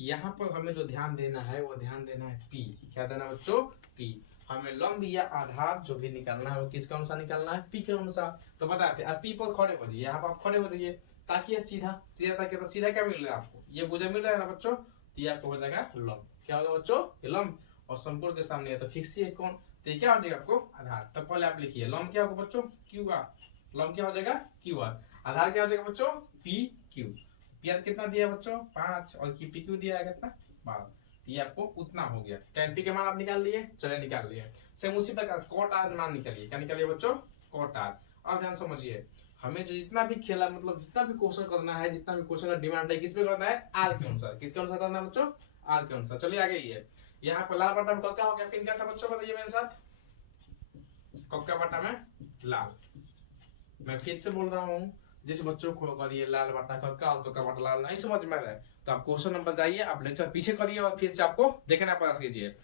यहाँ पर हमें जो ध्यान देना है वो ध्यान देना है p। क्या देना बच्चों? p। हमें लंब या आधार जो भी निकालना है वो किसके अनुसार निकालना है? p के अनुसार। तो बताते हैं, p पर खड़े हो जाइए, यहाँ पर आप खड़े हो जाइए ताकि ये सीधा सीधा, ताकि तो सीधा क्या मिल रहा है आपको? ये भुजा मिल रहा है ना बच्चों, तो ये आपको हो जाएगा लंब। क्या होगा बच्चों? ये लंब। और समकोण के सामने है तो फिक्स ही है कोण, तो ये क्या हो जाएगा आपको? आधार। तो पहले आप लिखिए लंब क्या होगा बच्चों? Q R. लंब क्या हो जाएगा? Q R. आधार क्या हो जाएगा बच्चों? P Q. पी आर कितना दिया बच्चों? 5, और पी क्यू दिया है कितना? 12। ये आपको उतना हो गया। tan p के मान आप निकाल लिए, चलिए निकाल लिए। सेम उसी प्रकार cot r मान निकालिए। क्या निकालिए बच्चों? cot r। अब ध्यान समझिए, हमें जो जितना भी खेला, मतलब जितना भी क्वेश्चन करना है, जितना भी क्वेश्चन का डिमांड है, किस पे करना है? आर के अनुसार। किसके अनुसार करना है बच्चों? आर के अनुसार। चलिए आगे ये यहाँ पर लाल बटा में कक्का हो गया, पिन क्या था बच्चों बताइए मेरे साथ? कक्का बटा में लाल। मैं फिर से बोल रहा हूँ, जिस बच्चों को करिए लाल बटा कक्का और कक्का बटा लाल नहीं समझ में आ रहा है तो आप क्वेश्चन नंबर जाइए, आप लेक्चर पीछे करिए और फिर से आपको देखना प्रयास कीजिए।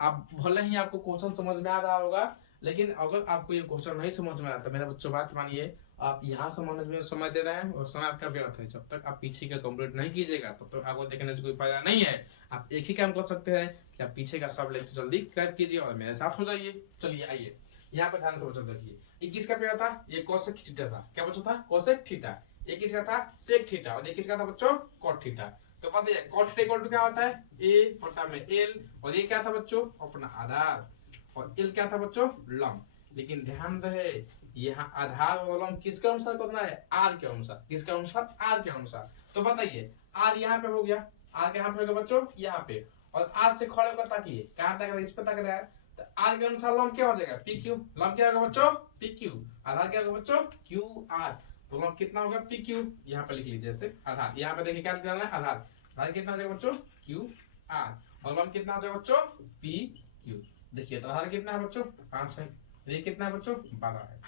आप भले ही आपको क्वेश्चन समझ में आ रहा होगा, लेकिन अगर आपको ये क्वेश्चन नहीं समझ में आता, मेरा बच्चों बात मानिए, आप यहाँ समझ में समय दे रहे हैं और समय आपका व्यर्थ है। जब तक आप पीछे का कंप्लीट नहीं कीजिएगा तब तक आपको देखने से कोई फायदा नहीं है। आप एक ही काम कर सकते हैं कि आप पीछे का सब लेक्चर जल्दी क्रैक कीजिए और मेरे साथ हो जाइए। चलिए आइए यहाँ पे ध्यान से बच्चों देखिए, ये किसका पेयर था, ये कोसेक थीटा था। क्या बच्चों था, कोसेक थीटा। ये किसका था, सेक थीटा। और ये किसका था बच्चों, कॉट थीटा। तो पता है कॉट थीटा इक्वल टू क्या होता है, ए बटा में एल। और ये क्या था बच्चों, अपना आधार। और एल क्या था बच्चों, लंब। लेकिन ध्यान रहे यहाँ आधार और लंब किसके अनुसार करना है, आर के अनुसार। किसके अनुसार, आर के अनुसार। तो बताइए आर यहाँ पे हो गया, आर यहाँ पे होगा बच्चों, यहाँ पे। और आर से खड़े होकर ताकिए, कहाँ तक इस पे तक रहा है। तो आर के अनुसार लंब क्या हो जाएगा, पी क्यू। लंब क्या होगा बच्चों, पी क्यू। आधार क्या होगा बच्चों, क्यू आर। तो लंब कितना होगा, पी क्यू। यहाँ पे लिख लीजिए जैसे आधार। यहाँ पे देखिए क्या करना है, आधार। आधार कितना हो जाएगा बच्चों, क्यू आर। और लंब कितना हो जाएगा बच्चों, पी क्यू। देखिए तो आधार कितना है बच्चों, 5 है। ये कितना है बच्चों, 12 है।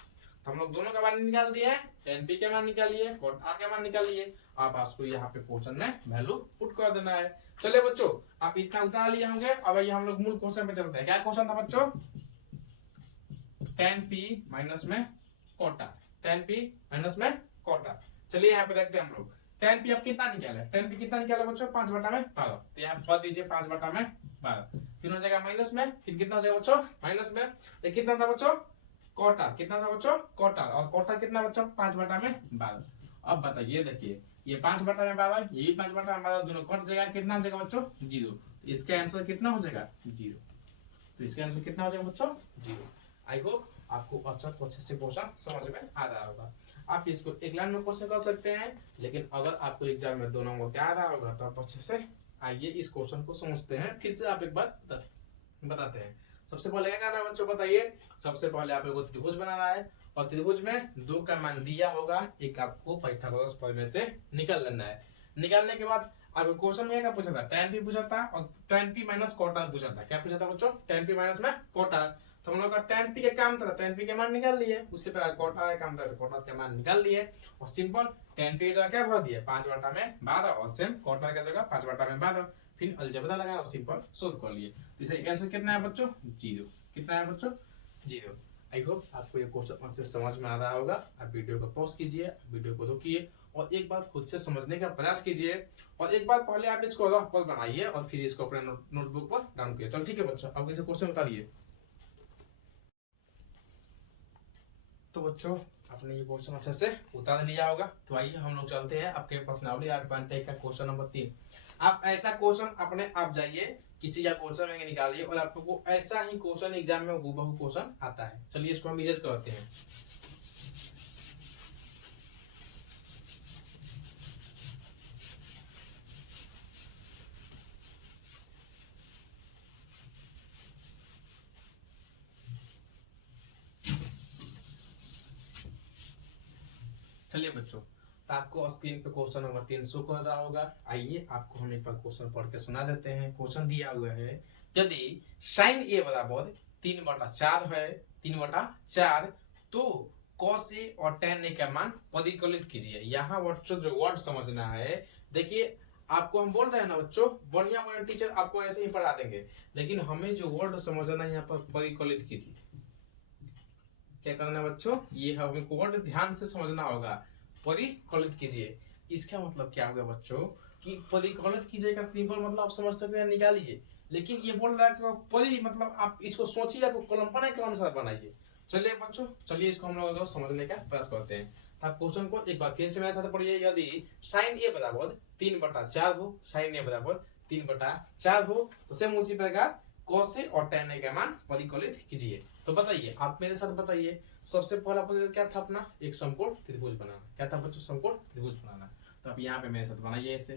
तो हम लोग दोनों का मान निकाल दिए, tan p के मान निकालिए, cot r के मान निकालिए। आप आपको यहाँ पे क्वेश्चन में वैल्यू पुट कर देना है। चलिए बच्चों आप इतना उतार लिए होंगे। अब ये हम लोग मूल क्वेश्चन पे चलते हैं। क्या क्वेश्चन था बच्चों, tan p माइनस में cot r। tan p minus में cot r। चलिए यहाँ पे देखते हैं हम लोग tan p अब कितना निकाले। tan p कितना निकाले बच्चों, 5 बटा में 12। तो यहाँ पर दीजिए 5 बटा में 12। फिर हो जाएगा माइनस में, फिर कितना हो जाएगा बच्चों, माइनस में। तो कितना था बच्चों, कोटा कितना था बच्चों, कोटा। और कोटा कितना बच्चों, 5 बटा में 12। अब बताइए देखिए ये 5 बटा में 12, ये भी 5 बटा में 12, दोनों कट जाएगा। कितना हो जाएगा बच्चों, 0। इसका आंसर कितना हो जाएगा, 0। तो इसका आंसर कितना हो जाएगा बच्चों, 0। आई होप आपको अच्छे से क्वेश्चन समझ में आ रहा होगा। आप इसको एक लाइन में क्वेश्चन कर सकते हैं, लेकिन अगर आपको एग्जाम में 2 नंबर क्या आ रहा होगा तो आप अच्छे से आइए इस क्वेश्चन को समझते हैं। फिर से आप एक बार बताते हैं। सबसे पहले क्या करना है बच्चों, बताइए। सबसे पहले आपको त्रिभुज बनाना है और त्रिभुज में 2 का मान दिया होगा, एक आपको पाइथागोरस प्रमेय से निकाल लेना है। निकालने के बाद आपको क्वेश्चन में क्या पूछा था, tan p पूछा था और tan p minus cot r पूछा था। क्या पूछा था बच्चों, tan p माइनस में cot r। तो हम लोग का tan p के काम था, tan p के मान निकाल लिए। उससे पहले cot r का काम था, cot r के मान निकाल लिए। और सिंपल tan p की जगह क्या भर दिया, 5 बटा में 12। और सेम cot r की जगह 5 बटा में 12। फिर अलजेब्रा लगाया और सिंपल सोल्व कर लिए। इसका आंसर कितना है बच्चों, 0। कितना है बच्चों, 0। आई होप आपको ये क्वेश्चन अच्छे से समझ में आ रहा होगा। आप वीडियो को पॉज कीजिए, वीडियो को रोकिए और एक बार खुद से समझने का प्रयास कीजिए। और एक बार पहले आप इसको रफ पर बनाइए और फिर इसको अपने नोटबुक पर डाउन कीजिए। चलो ठीक है बच्चों, अब इसे क्वेश्चन उतारिए। तो बच्चों आपने ये क्वेश्चन अच्छे से उतार लिया होगा। तो आइए हम लोग चलते हैं आपके पर्सनालिटी आर्ट का क्वेश्चन नंबर 3। आप ऐसा क्वेश्चन अपने आप जाइए किसी का क्वेश्चन में निकालिए और आपको ऐसा ही क्वेश्चन एग्जाम में हूबहू क्वेश्चन आता है। चलिए इसको हम इरेज करते हैं। चलिए बच्चों तो आपको स्क्रीन पे क्वेश्चन नंबर 3 शो कर रहा होगा। आइए आपको हम एक बार क्वेश्चन पढ़ के सुना देते हैं। क्वेश्चन दिया हुआ है, यदि साइन ए बराबर 3/4 है, 3/4, तो cos ए और tan ए का मान परिकलित कीजिए। यहाँ बच्चों जो वर्ड समझना है, देखिए आपको हम बोल रहे हैं ना बच्चों, बढ़िया बढ़िया टीचर आपको ऐसे ही पढ़ा देंगे, लेकिन हमें जो वर्ड समझना है यहाँ पर परिकलित कीजिए। क्या करना है बच्चों, ये हमें वर्ड ध्यान से समझना होगा। परिकलित कीजिए, इसका मतलब क्या होगा बच्चों कि परिकलित कीजिए का सिंपल मतलब आप समझ सकते हैं, निकालिए। लेकिन ये बोल रहा है कि परि मतलब आप इसको सोचिए, आपको कल्पना के अनुसार बनाइए। चलिए बच्चों, चलिए इसको हम लोग समझने का प्रयास करते हैं। आप क्वेश्चन को एक बार फिर से मेरे साथ पढ़िए। यदि साइन ए बराबर 3/4 हो, साइन ए बराबर 3/4 हो, तो सेम उसी प्रकार cos ए और tan ए का मान परिकलित कीजिए। तो बताइए, आप मेरे साथ बताइए। सबसे पहला प्रोजेक्ट क्या था अपना, एक समकोण त्रिभुज बनाना। क्या था बच्चों, समकोण त्रिभुज बनाना। तो आप यहाँ पे मेरे साथ बनाइए ऐसे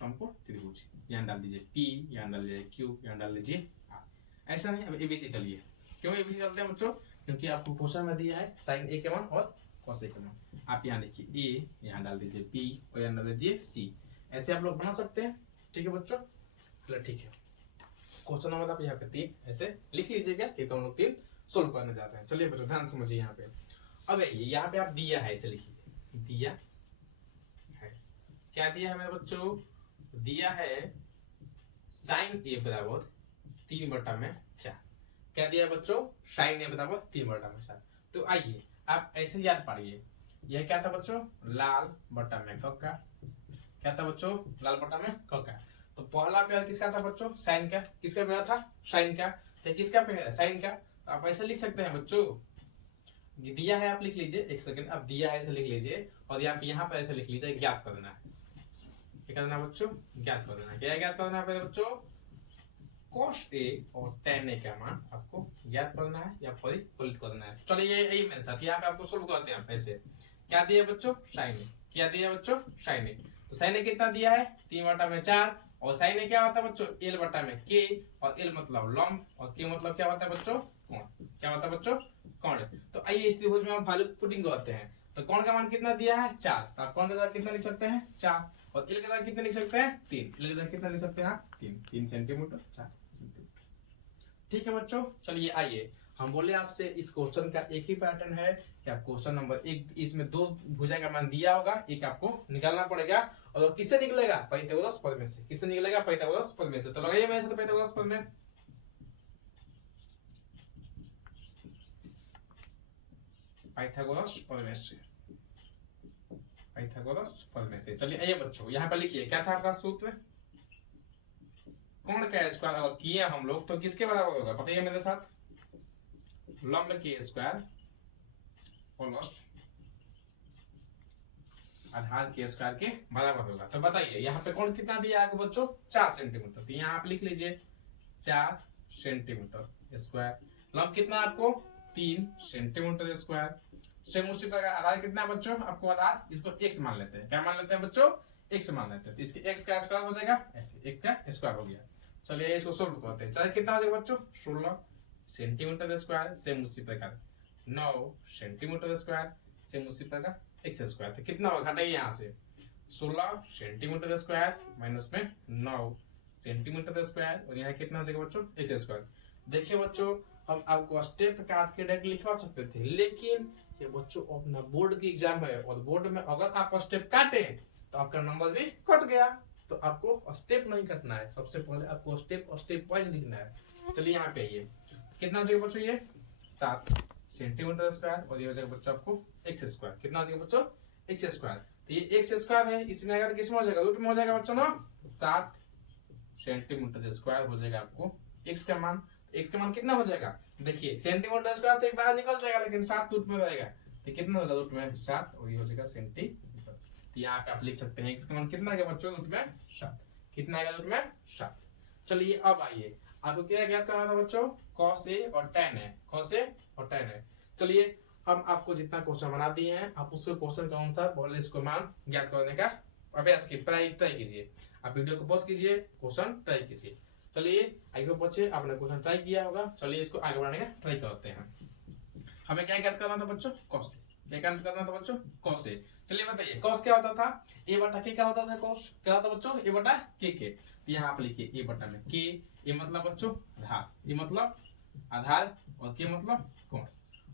समकोण त्रिभुज। यहाँ डाल दीजिए P, यहाँ डाल दीजिए Q, यहाँ डाल दीजिए R। ऐसा नहीं, अब ABC चलिए। क्यों ABC चलते हैं बच्चों, क्योंकि आपको क्वेश्चन में दिया है साइन ए के मान और cos ए के मान। आप यहाँ लिखिए A, यहाँ डाल दीजिए P और यहाँ डाल दीजिए C। ऐसे आप लोग बना सकते हैं। ठीक है बच्चों, चलो ठीक है। क्वेश्चन नंबर आप यहाँ पे 3 ऐसे लिख लीजिएगा, एक हम लोग 3 सोल्व करने जाते हैं। चलिए बच्चों ध्यान समझिए यहाँ पे। अब यहाँ पे आप दिया है, ऐसे लिखिए, दिया है। क्या दिया है मेरे बच्चों, दिया है साइन ए बराबर 3/4। क्या दिया बच्चों? साइन ए बराबर 3/4। तो आइए आप ऐसे याद पाइए, यह क्या था बच्चों? लाल बटा में कक्का। क्या था बच्चों? लाल बटा में कक्का। तो पहला पेयर किसका था बच्चों? साइन का। किसका पेयर था? साइन का। तो किसका पेयर है? साइन का। तो आप ऐसे लिख सकते हैं बच्चों, ये दिया है, आप लिख लीजिए, एक सेकंड, आप दिया है ऐसे लिख लीजिए, और आप यहाँ पर ऐसे लिख लीजिए, ज्ञात कर देना है। क्या करना है बच्चों? ज्ञात कर देना है। क्या ज्ञात करना है बच्चों? cos a और tan a का मान आपको ज्ञात करना है या परिकलित करना है। चलिए यही मेरे साथ यहाँ पे आपको सोल्व करते हैं। ऐसे क्या दिया बच्चों? sin a। क्या दिया बच्चों? sin a। तो sin a कितना दिया है? 3/4। और sin a क्या होता है बच्चों? l बटा में k, और l मतलब लंब, और k मतलब क्या होता है बच्चों? कोण। क्या होता है बच्चों? कोण। तो आइए इस त्रिभुज में हम वैल्यू पुटिंग करते हैं। तो कोण का मान कितना दिया है? 4। तो आप कोण का कितना लिख सकते हैं? 4। और l का कितना लिख सकते हैं? 3। l का कितना लिख सकते हैं? 3 सेंटीमीटर 4। ठीक है बच्चों, चलिए आइए हम बोले आपसे इस क्वेश्चन का एक ही पैटर्न है कि आप क्वेश्चन नंबर 1, इसमें 2 भुजा का मान दिया होगा, एक आपको निकालना पड़ेगा, और किससे निकलेगा? पाइथागोरस प्रमेय से। किससे निकलेगा? पाइथागोरस प्रमेय से। तो लगाइए मेरे साथ पाइथागोरस प्रमेय। पाइथागोरस प्रमेय से। पाइथागोरस प्रमेय से। चलिए आइए बच्चों, यहाँ पर लिखिए, क्या था आपका सूत्र? कोण का स्क्वायर अगर किए हम लोग तो किसके बराबर होगा? बताइए मेरे साथ। लंब के स्क्वायर प्लस आधार के स्क्वायर के बराबर होगा। तो बताइए यहाँ पे कोण कितना दिया है बच्चों? 4 सेंटीमीटर। तो यहाँ आप लिख लीजिए 4 सेंटीमीटर स्क्वायर। लंब कितना आपको? 3 सेंटीमीटर स्क्वायर। सेम उसी प्रकार आधार कितना है बच्चों? आपको आधार, इसको x मान लेते हैं। क्या मान लेते हैं बच्चों? x मान लेते हैं। तो इसके x का स्क्वायर हो जाएगा, ऐसे x का स्क्वायर हो गया। चलिए इसको सोल्व करते हैं। चाहे कितना हो जाएगा बच्चों? 16 सेंटीमीटर स्क्वायर। सेम उसी प्रकार 9 सेंटीमीटर स्क्वायर। सेम उसी प्रकार x स्क्वायर। तो कितना होगा? घटाइए यहाँ से, 16 सेंटीमीटर स्क्वायर माइनस में 9 सेंटीमीटर स्क्वायर, और यहाँ कितना हो जाएगा बच्चों? x square. देखिए बच्चों, हम आपको स्टेप काट के डायरेक्ट लिखवा सकते थे, लेकिन ये बच्चों अपना बोर्ड की एग्जाम है, और बोर्ड में अगर आप स्टेप काटे तो आपका नंबर भी कट गया। तो आपको स्टेप नहीं कटना है, सबसे पहले आपको स्टेप वाइज लिखना है। चलिए यहाँ पे आइए, कितना हो जाएगा बच्चों? ये 7 सेंटीमीटर स्क्वायर, और ये हो जाएगा बच्चों आपको x स्क्वायर। कितना हो जाएगा बच्चों? x square. तो ये x स्क्वायर है, इसमें अगर किसमें हो जाएगा? रूट में हो जाएगा बच्चों ना। 7 सेंटीमीटर स्क्वायर हो जाएगा आपको x का मान। x का मान कितना हो जाएगा? देखिए सेंटीमीटर स्क्वायर तो एक बाहर निकल जाएगा, लेकिन 7 रूट में रहेगा, तो कितना होगा? रूट में 7, और ये हो जाएगा सेंटीमीटर। तो यहाँ पे आप लिख सकते हैं x का मान कितना आएगा बच्चों? रूट में 7। कितना आएगा? रूट में 7। चलिए अब आइए, आपको क्या ज्ञात करना था बच्चों? cos a और tan a। cos a और tan a। चलिए हम आपको जितना क्वेश्चन बना दिए हैं, आप उस क्वेश्चन के अनुसार पहले इसको मान ज्ञात करने का अभ्यास की ट्राई कीजिए। आप वीडियो को पॉज कीजिए, क्वेश्चन ट्राई कीजिए। चलिए आई होप बच्चे आपने क्वेश्चन ट्राई किया होगा। चलिए इसको आगे बढ़ाने का ट्राई करते हैं। हमें क्या ज्ञात करना था बच्चों? cos। क्या ज्ञात करना था बच्चों? cos a। चलिए बताइए cos क्या होता था? a बटा k क्या होता था? cos क्या होता बच्चों? a बटा k। यहाँ आप लिखिए a बटा में k। ये मतलब बच्चों आधार, ये मतलब आधार, और k मतलब कोण।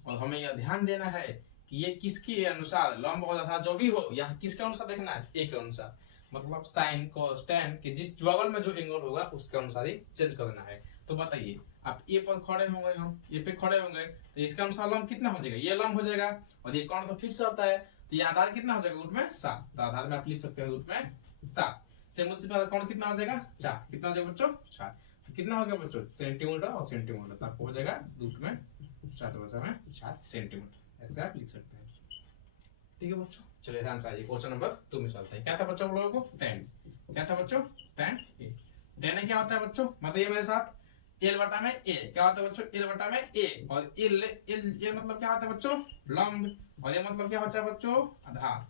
और हमें यह ध्यान देना है कि ये किसके अनुसार, लंब और आधार जो भी हो, यहाँ किसके अनुसार देखना है? a के अनुसार। मतलब साइन cos tan के जिस बगल में जो एंगल होगा उसके अनुसार ही चेंज करना है। तो बताइए आप ए पर खड़े होंगे, हम ए पे खड़े होंगे, तो इसका अनुसार लंब कितना हो जाएगा? ये लंब हो जाएगा, और ये कोण तो फिक्स होता है, तो ये आधार कितना हो जाएगा? रूट में 7। तो आधार में आप लिख सकते हैं रूट में 7। सेम उसी प्रकार कोण कितना हो जाएगा? 4। कितना हो जाएगा बच्चों? 4। तो कितना हो गया बच्चों? सेंटीमीटर और सेंटीमीटर, तो आपको हो जाएगा रूट में 4 सेंटीमीटर। ऐसे आप लिख सकते हैं। ठीक है बच्चों, चलिए ध्यान से आइए, क्वेश्चन नंबर 2 में चलते हैं। क्या था बच्चों हम लोगों को? tan। क्या था बच्चों? tan a। tan a क्या होता है बच्चों? बताइए मेरे साथ। l बटा में a। क्या होता है बच्चों? l बटा में a। और l मतलब क्या होता है बच्चों? लंब। और ये मतलब क्या होता है बच्चों? आधार।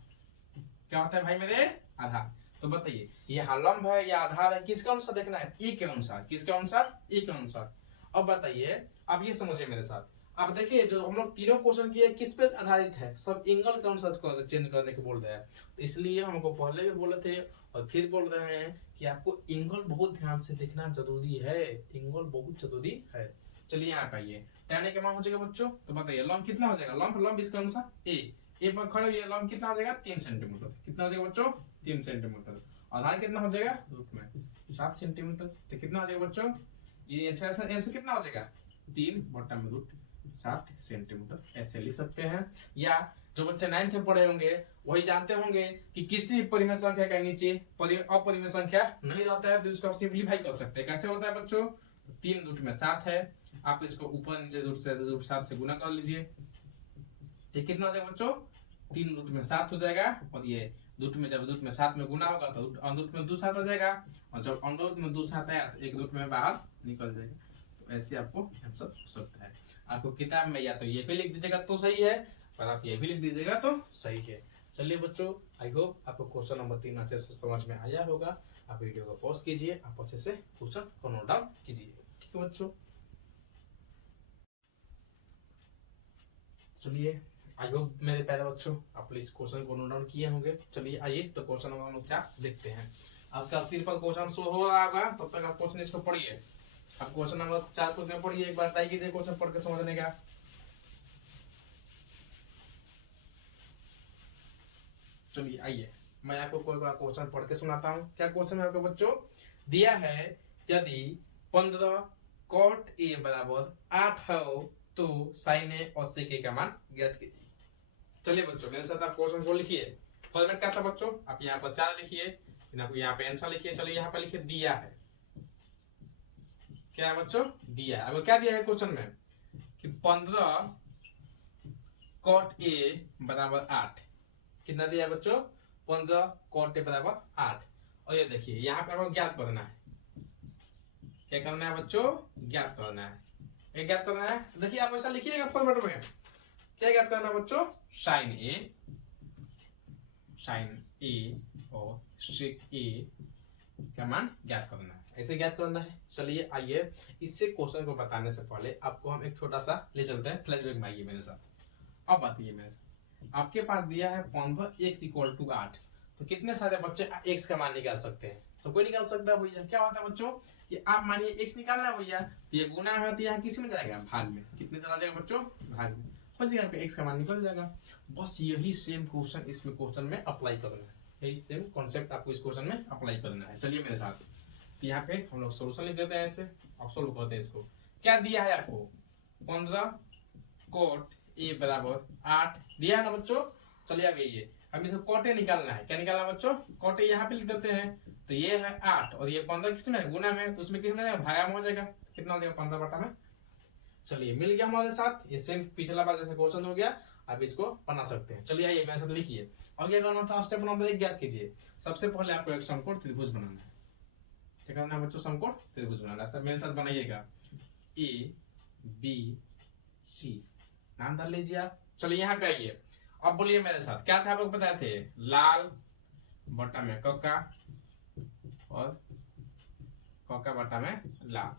क्या होता है भाई मेरे? आधार। तो बताइए ये लंब है या आधार है, किसके अनुसार देखना है? a के अनुसार। किसके अनुसार? a के अनुसार। अब बताइए, अब ये समझिए मेरे साथ। अब देखिए जो हम लोग तीनों क्वेश्चन किए किस पे आधारित है? सब एंगल के अनुसार चेंज करने के बोल रहे हैं। तो इसलिए हमको पहले भी बोले थे और फिर बोल रहे हैं कि आपको एंगल बहुत ध्यान से देखना जरूरी है। एंगल बहुत जरूरी है। चलिए यहाँ पे आइए, tan a का मान हो जाएगा बच्चों। तो बताइए लंब कितना हो जाएगा? लंब इसके अनुसार a पर खड़े हुए लंब कितना हो जाएगा? 3 सेंटीमीटर। कितना हो जाएगा बच्चों? 3 सेंटीमीटर। आधार कितना हो जाएगा? रूट में 7 सेंटीमीटर। तो कितना हो जाएगा बच्चों, ये आंसर कितना हो जाएगा, 3/7 सेंटीमीटर ऐसे लिख सकते हैं। या जो बच्चे 9th में पढ़े होंगे वही जानते होंगे कि किसी परिमेय संख्या के नीचे अपरिमेय संख्या नहीं रहता है तो इसको आप सिंपलीफाई कर सकते हैं। कैसे होता है बच्चों, 3√7 है, आप इसको ऊपर नीचे √7 से गुना कर लीजिए। ये कितना हो जाएगा बच्चों, 3√7 हो जाएगा, और ये रूट में जब रूट में 7 में गुना होगा तो अंडर में 2 7 हो जाएगा, और जब अंडर में 2 7 आया तो एक रूट में बाहर निकल जाएगा। तो ऐसे आपको आंसर हो सकता है। आपको किताब में या तो ये भी लिख दीजिएगा तो सही है, और आप ये भी लिख दीजिएगा तो सही है। चलिए बच्चों, आई होप आपको क्वेश्चन नंबर 3 अच्छे से समझ में आया होगा। आप वीडियो को पॉज कीजिए, आप अच्छे से क्वेश्चन को नोट डाउन कीजिए। ठीक है बच्चों, चलिए आई होप मेरे प्यारे बच्चों आप प्लीज क्वेश्चन को नोट डाउन किए होंगे। चलिए आइए तो क्वेश्चन नंबर 4 देखते हैं। आपका स्क्रीन पर क्वेश्चन शो हो रहा होगा, तब तक आप क्वेश्चन इसको पढ़िए। आप क्वेश्चन नंबर 4 को पढ़िए, एक बार ट्राई कीजिए क्वेश्चन पढ़ के समझने का। चलिए आइए मैं आपको कोई बार क्वेश्चन पढ़ के सुनाता हूँ। क्या क्वेश्चन है आपको बच्चों, दिया है यदि 15 cot a बराबर 8 हो तो sin a और sec a का मान ज्ञात कीजिए। चलिए बच्चों मेरे साथ आप क्वेश्चन को लिखिए। फॉर्मेट क्या था बच्चों, आप यहाँ पर 4 लिखिए, यहाँ पे आंसर लिखिए। चलिए यहाँ पर लिखिए दिया है, क्या है बच्चों, दिया है। अब क्या दिया है क्वेश्चन में कि 15 cot a बराबर 8, कितना दिया है बच्चों, 15 cot a बराबर 8। और ये देखिए यहाँ पे आपको ज्ञात करना है, क्या करना है बच्चों, ज्ञात करना है। ये ज्ञात करना है, देखिए आप ऐसा लिखिएगा फॉर्मेट में। क्या ज्ञात करना है बच्चों, sin a और sec a का मान ज्ञात करना है, ऐसे ज्ञात करना है। चलिए आइए इससे क्वेश्चन को बताने से पहले आपको हम एक छोटा सा ले चलते हैं, फ्लैशबैक में आइए मेरे साथ। अब बताइए मेरे साथ, आपके पास दिया है 15x = 8, तो कितने सारे बच्चे x का मान निकाल सकते हैं, तो कोई निकाल सकता है भैया। क्या होता है बच्चों कि आप मानिए x निकालना है भैया, तो ये गुना है तो यहाँ किस में जाएगा, भाग में। कितने चला जाएगा बच्चों, भाग में। हो जाएगा x का मान निकल जाएगा। बस यही सेम क्वेश्चन इसमें क्वेश्चन में अप्लाई करना है, यही सेम कॉन्सेप्ट आपको इस क्वेश्चन में अप्लाई करना है। चलिए मेरे साथ, यहाँ पे हम लोग सोल्यूशन लिख देते हैं, ऐसे अब सोल्व करते हैं इसको। क्या दिया है आपको, 15 cot a बराबर 8 दिया है ना बच्चों। चलिए अब ये हम इसको cot a निकालना है। क्या निकालना है बच्चों, cot a यहाँ पे लिख देते हैं। तो ये है 8 और ये 15 किसमें, गुना में, तो उसमें कितना भागा में हो जाएगा, कितना हो जाएगा, 15 बटा में। चलिए मिल गया हमारे साथ, ये सेम पिछला बार जैसा क्वेश्चन हो गया, आप इसको बना सकते हैं। चलिए आइए मेरे साथ लिखिए। और क्या करना था, स्टेप नंबर 1 ज्ञात कीजिए। सबसे पहले आपको एक समकोण त्रिभुज बनाना है। क्या करना है बच्चों, समकोण त्रिभुज बनाना है। मेरे साथ बनाइएगा, ए बी सी, नाम डाल लीजिए आप। चलिए यहाँ पे आइए, अब बोलिए मेरे साथ, क्या था आपको बताए थे, लाल बटा में कक्का और कक्का बटा में लाल।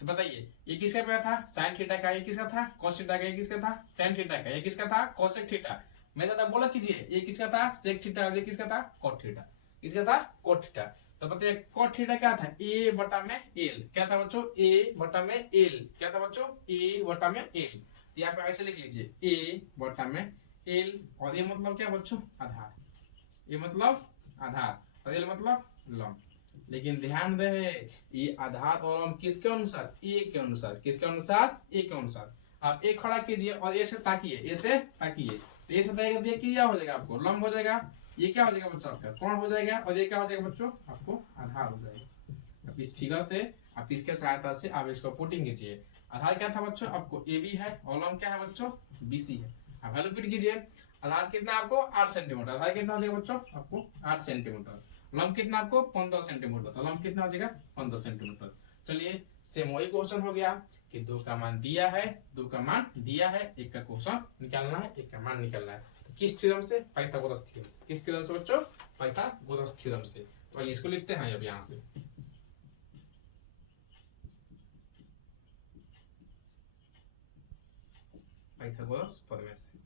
तो बताइए ये किसका पेयर था, साइन थीटा का, ये किसका था, कॉस थीटा का, ये किसका था, टेन थीटा का, ये किसका था, कोसेक थीटा। मैं ज्यादा बोला कीजिए, ये किसका था, सेक थीटा, और ये किसका था, कोट थीटा, किसका था, कोट थीटा। तो बताइए कोट थीटा क्या था, ए बटा में एल। क्या था बच्चों, ए बटा में एल। क्या था बच्चों, ए बटा में एल। यहाँ पे ऐसे लिख लीजिए, ए बटा में एल, और ए मतलब क्या बच्चों, आधार। ए मतलब आधार और एल मतलब लंब। लेकिन ध्यान रहे, ये आधार और लंब किसके अनुसार, ए के अनुसार। किसके अनुसार, ए के अनुसार। आप ए खड़ा कीजिए और ए से ताकिए, ए से ताकिए, तो ए से ताकिएगा तो ये क्या हो जाएगा, आपको लंब हो जाएगा। ये क्या हो जाएगा बच्चों, आपका कोण हो जाएगा, और ये क्या हो जाएगा बच्चों, आपको आधार हो जाएगा। अब इस फिगर से आप इसके सहायता से आप इसको पुटिंग कीजिए। आधार क्या था बच्चों, आपको ए बी है, और लंब क्या है बच्चों, बी सी है। आप वैल्यू पुट कीजिए। आधार कितना आपको 8 सेंटीमीटर, आधार कितना हो जाएगा बच्चों, आपको 8 सेंटीमीटर। लंब कितना आपको 15 सेंटीमीटर, तो लंब कितना हो जाएगा 15 सेंटीमीटर। चलिए सेम वही क्वेश्चन हो गया कि 2 का मान दिया है, 2 का मान दिया है, 1 का क्वेश्चन निकालना है, 1 का मान निकालना है। तो किस थ्योरम से, पाइथागोरस थ्योरम से। किस थ्योरम से बच्चों, पाइथागोरस थ्योरम से। तो आइए इसको लिखते हैं अब यहाँ से, पाइथागोरस प्रमेय से,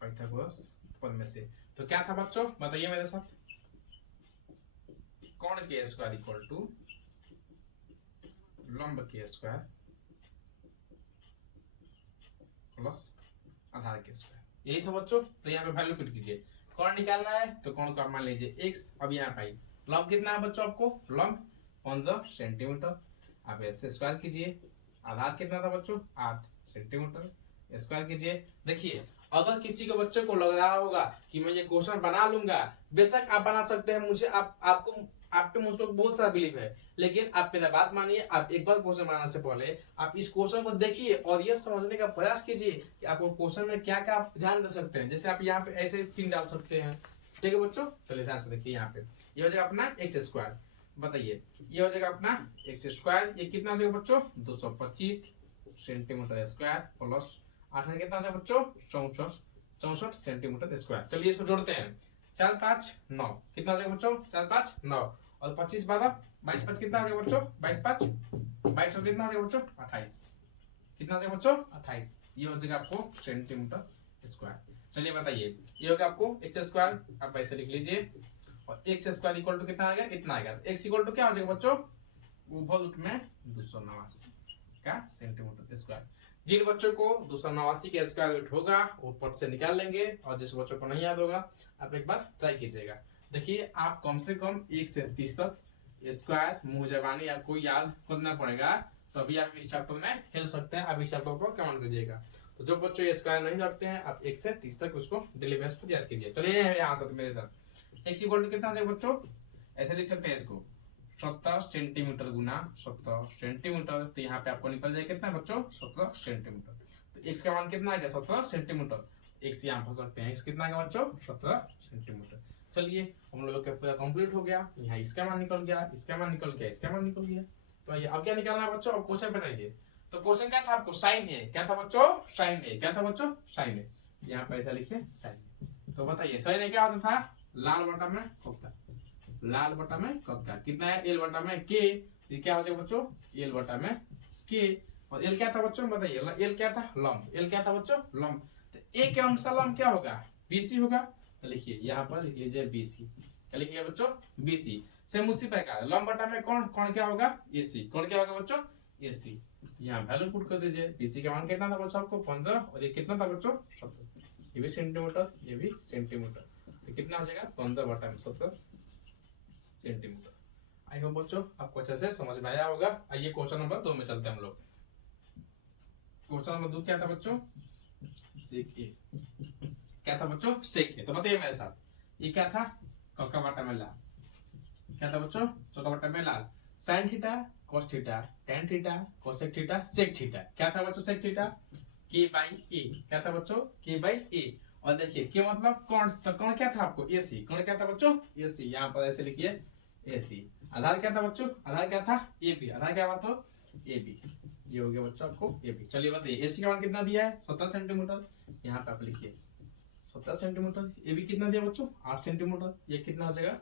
पाइथागोरस प्रमेय से। तो क्या था बच्चों, बताइए मेरे साथ, कोण के स्क्वायर इक्वल टू लंब के स्क्वायर प्लस आधार के स्क्वायर, यही था बच्चों। तो यहाँ पे वैल्यू पुट कीजिए। कोण निकालना है तो कोण को आप मान लीजिए x। अब यहाँ पे लंब कितना है बच्चों आपको, लंब 15 सेंटीमीटर। आप ऐसे स्क्वायर कीजिए। आधार कितना था बच्चों, 8 सेंटीमीटर, स्क्वायर कीजिए। देखिए अगर किसी को बच्चों को लग रहा होगा कि मैं ये क्वेश्चन बना लूंगा, बेशक आप बना सकते हैं, मुझे आपको आप पे मुझको बहुत सारा बिलीव है, लेकिन आप मेरा बात मानिए, आप एक बार क्वेश्चन बनाने से पहले आप इस क्वेश्चन को देखिए और ये समझने का प्रयास कीजिए कि आपको क्वेश्चन में क्या क्या आप ध्यान दे सकते हैं। जैसे आप यहाँ पे ऐसे चिन्ह डाल सकते हैं, ठीक है बच्चों। चलिए ध्यान से देखिए, यहाँ पे ये हो जाएगा अपना एक्स स्क्वायर, बताइए ये हो जाएगा अपना एक्स स्क्वायर, ये कितना हो जाएगा बच्चों 225 सेंटीमीटर स्क्वायर प्लस 8 में कितना हो जाएगा बच्चों 64 सेंटीमीटर स्क्वायर। चलिए इसको जोड़ते हैं, 4 5 9 कितना हो जाएगा बच्चों 4 5 9 और 25 12 22 5 कितना हो जाएगा बच्चों 22 5 22 और कितना हो जाएगा बच्चों 28, कितना हो जाएगा बच्चों 28, ये हो जाएगा आपको सेंटीमीटर स्क्वायर। चलिए बताइए ये होगा आपको एक्स स्क्वायर, आप ऐसे लिख लीजिए, और एक्स स्क्वायर इक्वल टू कितना आएगा, इतना आएगा। तो एक्स इक्वल टू क्या हो जाएगा बच्चों, ऊपर रूट में 289 का सेंटीमीटर स्क्वायर। जिन बच्चों को 289 का स्क्वायर रूट होगा वो पट से निकाल लेंगे, और जिस बच्चों को नहीं याद होगा आप एक बार ट्राई कीजिएगा। देखिए आप कम से कम 1 से 30 तक स्क्वायर मुंह जबानी आपको याद करना पड़ेगा, तभी आप इस चैप्टर में खेल सकते हैं। आप इस चैप्टर पर कमेंट कीजिएगा। तो जो बच्चों ये स्क्वायर नहीं करते हैं आप 1 से 30 तक उसको डेली बेस पर याद कीजिए। चलिए यहाँ से मेरे साथ एक्स इक्वल टू कितना हो जाएगा बच्चों, ऐसे लिख सकते हैं इसको 17 सेंटीमीटर गुना 17 सेंटीमीटर, तो यहाँ पे आपको निकल जाएगा कितना बच्चों 17 सेंटीमीटर। तो एक्स का मान कितना आ गया 17 सेंटीमीटर, एक्स यहाँ भर सकते हैं, एक्स कितना आ गया बच्चों 17 सेंटीमीटर। चलिए हम लोगों का पूरा कंप्लीट हो गया, यहाँ इसका मान निकल गया, इसका मान निकल गया, इसका मान निकल गया। तो आइए अब क्या निकालना है बच्चों, अब क्वेश्चन पे जाइए। तो क्वेश्चन क्या था आपको, साइन ए, क्या था बच्चों साइन ए, क्या था बच्चों साइन ए, यहाँ पे ऐसा लिखे साइन। तो बताइए साइन ए क्या होता था, लाल बटा में कॉक्टा, लाल बटा में कॉक्टा, कितना है एल बटा में के, ये क्या हो जाएगा बच्चों एल बटा में के, और एल क्या था बच्चों बताइए, एल क्या था लंब, एल क्या था बच्चों लंब। तो ए के अनुसार लंब क्या होगा बीसी होगा, तो लिखिए यहाँ पर लिख लीजिए बीसी, क्या लिख लिया बच्चों बीसी। सेम उसी प्रकार लंब बटा में कौन कौन क्या होगा एसी, कौन क्या होगा बच्चों एसी, यहाँ वैल्यू पुट कर दीजिए। बीसी का मान कितना था बच्चों आपको 15, और ये कितना था बच्चों 17, ये भी सेंटीमीटर ये भी सेंटीमीटर, तो कितना हो जाएगा 15 बटा में 17 सेंटीमीटर। आई होप बच्चों आपको अच्छे से समझ में आया होगा। आइए क्वेश्चन नंबर 2 में चलते हैं हम लोग। क्वेश्चन नंबर 2 क्या था बच्चों, सेक ए, क्या था बच्चों सेक ए। तो बताइए मेरे साथ, ये क्या था कक्का बटा में लाल, क्या था बच्चों चौका बटा में लाल, sine theta cos theta tan theta cosec theta sec theta, क्या था बच्चों sec theta k by a, क्या था बच्चों k बाई a। और देखिए k मतलब कौन, तो कौन क्या था आपको ac, कौन क्या था बच्चों ac, यहाँ पर ऐसे लिखिए ac। आधार क्या था बच्चों, आधार क्या था ab, आधार क्या बात हो ab, ये हो गया बच्चों आपको ab। चलिए बताइए ac का मान कितना दिया है 17 सेंटीमीटर, यहाँ पे आप लिखिए 17 सेंटीमीटर, ab कितना दिया बच्चों 8 सेंटीमीटर, ये कितना हो जाएगा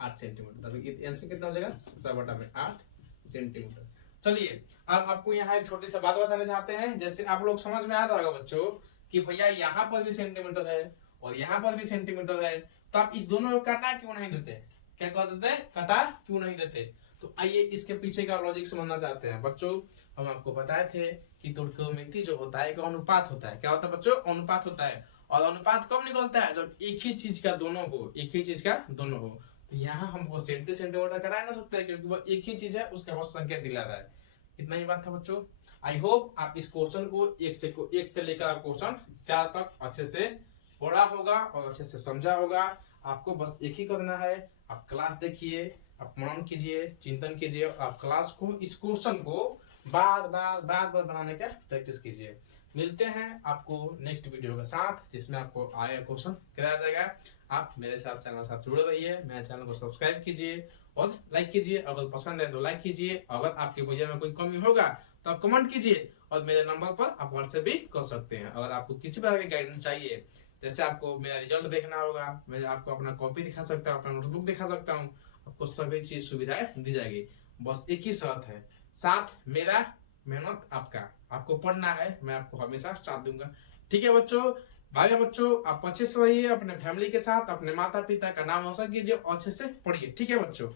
8 सेंटीमीटर, आंसर कितना हो जाएगा 17 बटा में 8 सेंटीमीटर। चलिए अब आपको यहाँ एक छोटी सी बात बताना चाहते हैं। जैसे आप लोग समझ में आता होगा बच्चों कि भैया यहाँ पर भी सेंटीमीटर है और यहाँ पर भी सेंटीमीटर है, तो आप इस दोनों को काटा क्यों नहीं देते, क्या कह देते काटा क्यों नहीं देते। तो आइए इसके पीछे का लॉजिक समझना चाहते हैं बच्चों। हम आपको बताए थे कि त्रिकोणमिति जो होता है एक अनुपात होता है, क्या होता है बच्चों अनुपात होता है, और अनुपात कब निकलता है जब एक ही चीज का दोनों हो, एक ही चीज का दोनों हो। यहाँ हमको सेंटीमीटर करा ना सकते हैं क्योंकि वो एक ही चीज है, उसका बस संकेत दिला रहा है। इतना ही बात था बच्चों। आई होप आप इस क्वेश्चन को एक से लेकर आप क्वेश्चन 4 तक अच्छे से पढ़ा होगा और अच्छे से समझा होगा। आपको बस एक ही करना है, आप क्लास देखिए, आप मनन कीजिए, चिंतन कीजिए, आप क्लास को इस क्वेश्चन को बार बार बनाने का प्रैक्टिस कीजिए। मिलते हैं आपको नेक्स्ट वीडियो के साथ जिसमें आपको आया क्वेश्चन कराया जाएगा। आप मेरे साथ चैनल साथ जुड़े रहिए, मेरे चैनल को सब्सक्राइब कीजिए और लाइक कीजिए। अगर पसंद है तो लाइक कीजिए, अगर आपके वीडियो में कोई कमी होगा तो आप कमेंट कीजिए, और मेरे नंबर पर आप व्हाट्सएप भी कर सकते हैं। अगर आपको किसी प्रकार की गाइडेंस चाहिए, जैसे आपको मेरा रिजल्ट देखना होगा, मैं आपको अपना कॉपी दिखा सकता हूँ, अपना नोटबुक दिखा सकता हूँ, आपको सभी चीज सुविधाएं दी जाएगी। बस एक ही शर्त है, साथ मेरा मेहनत आपका, आपको पढ़ना है, मैं आपको हमेशा साथ दूंगा। ठीक है बच्चों, भाई बच्चों आप अच्छे से रहिए, अपने फैमिली के साथ अपने माता पिता का नाम रोशन कीजिए, अच्छे से पढ़िए। ठीक है बच्चों।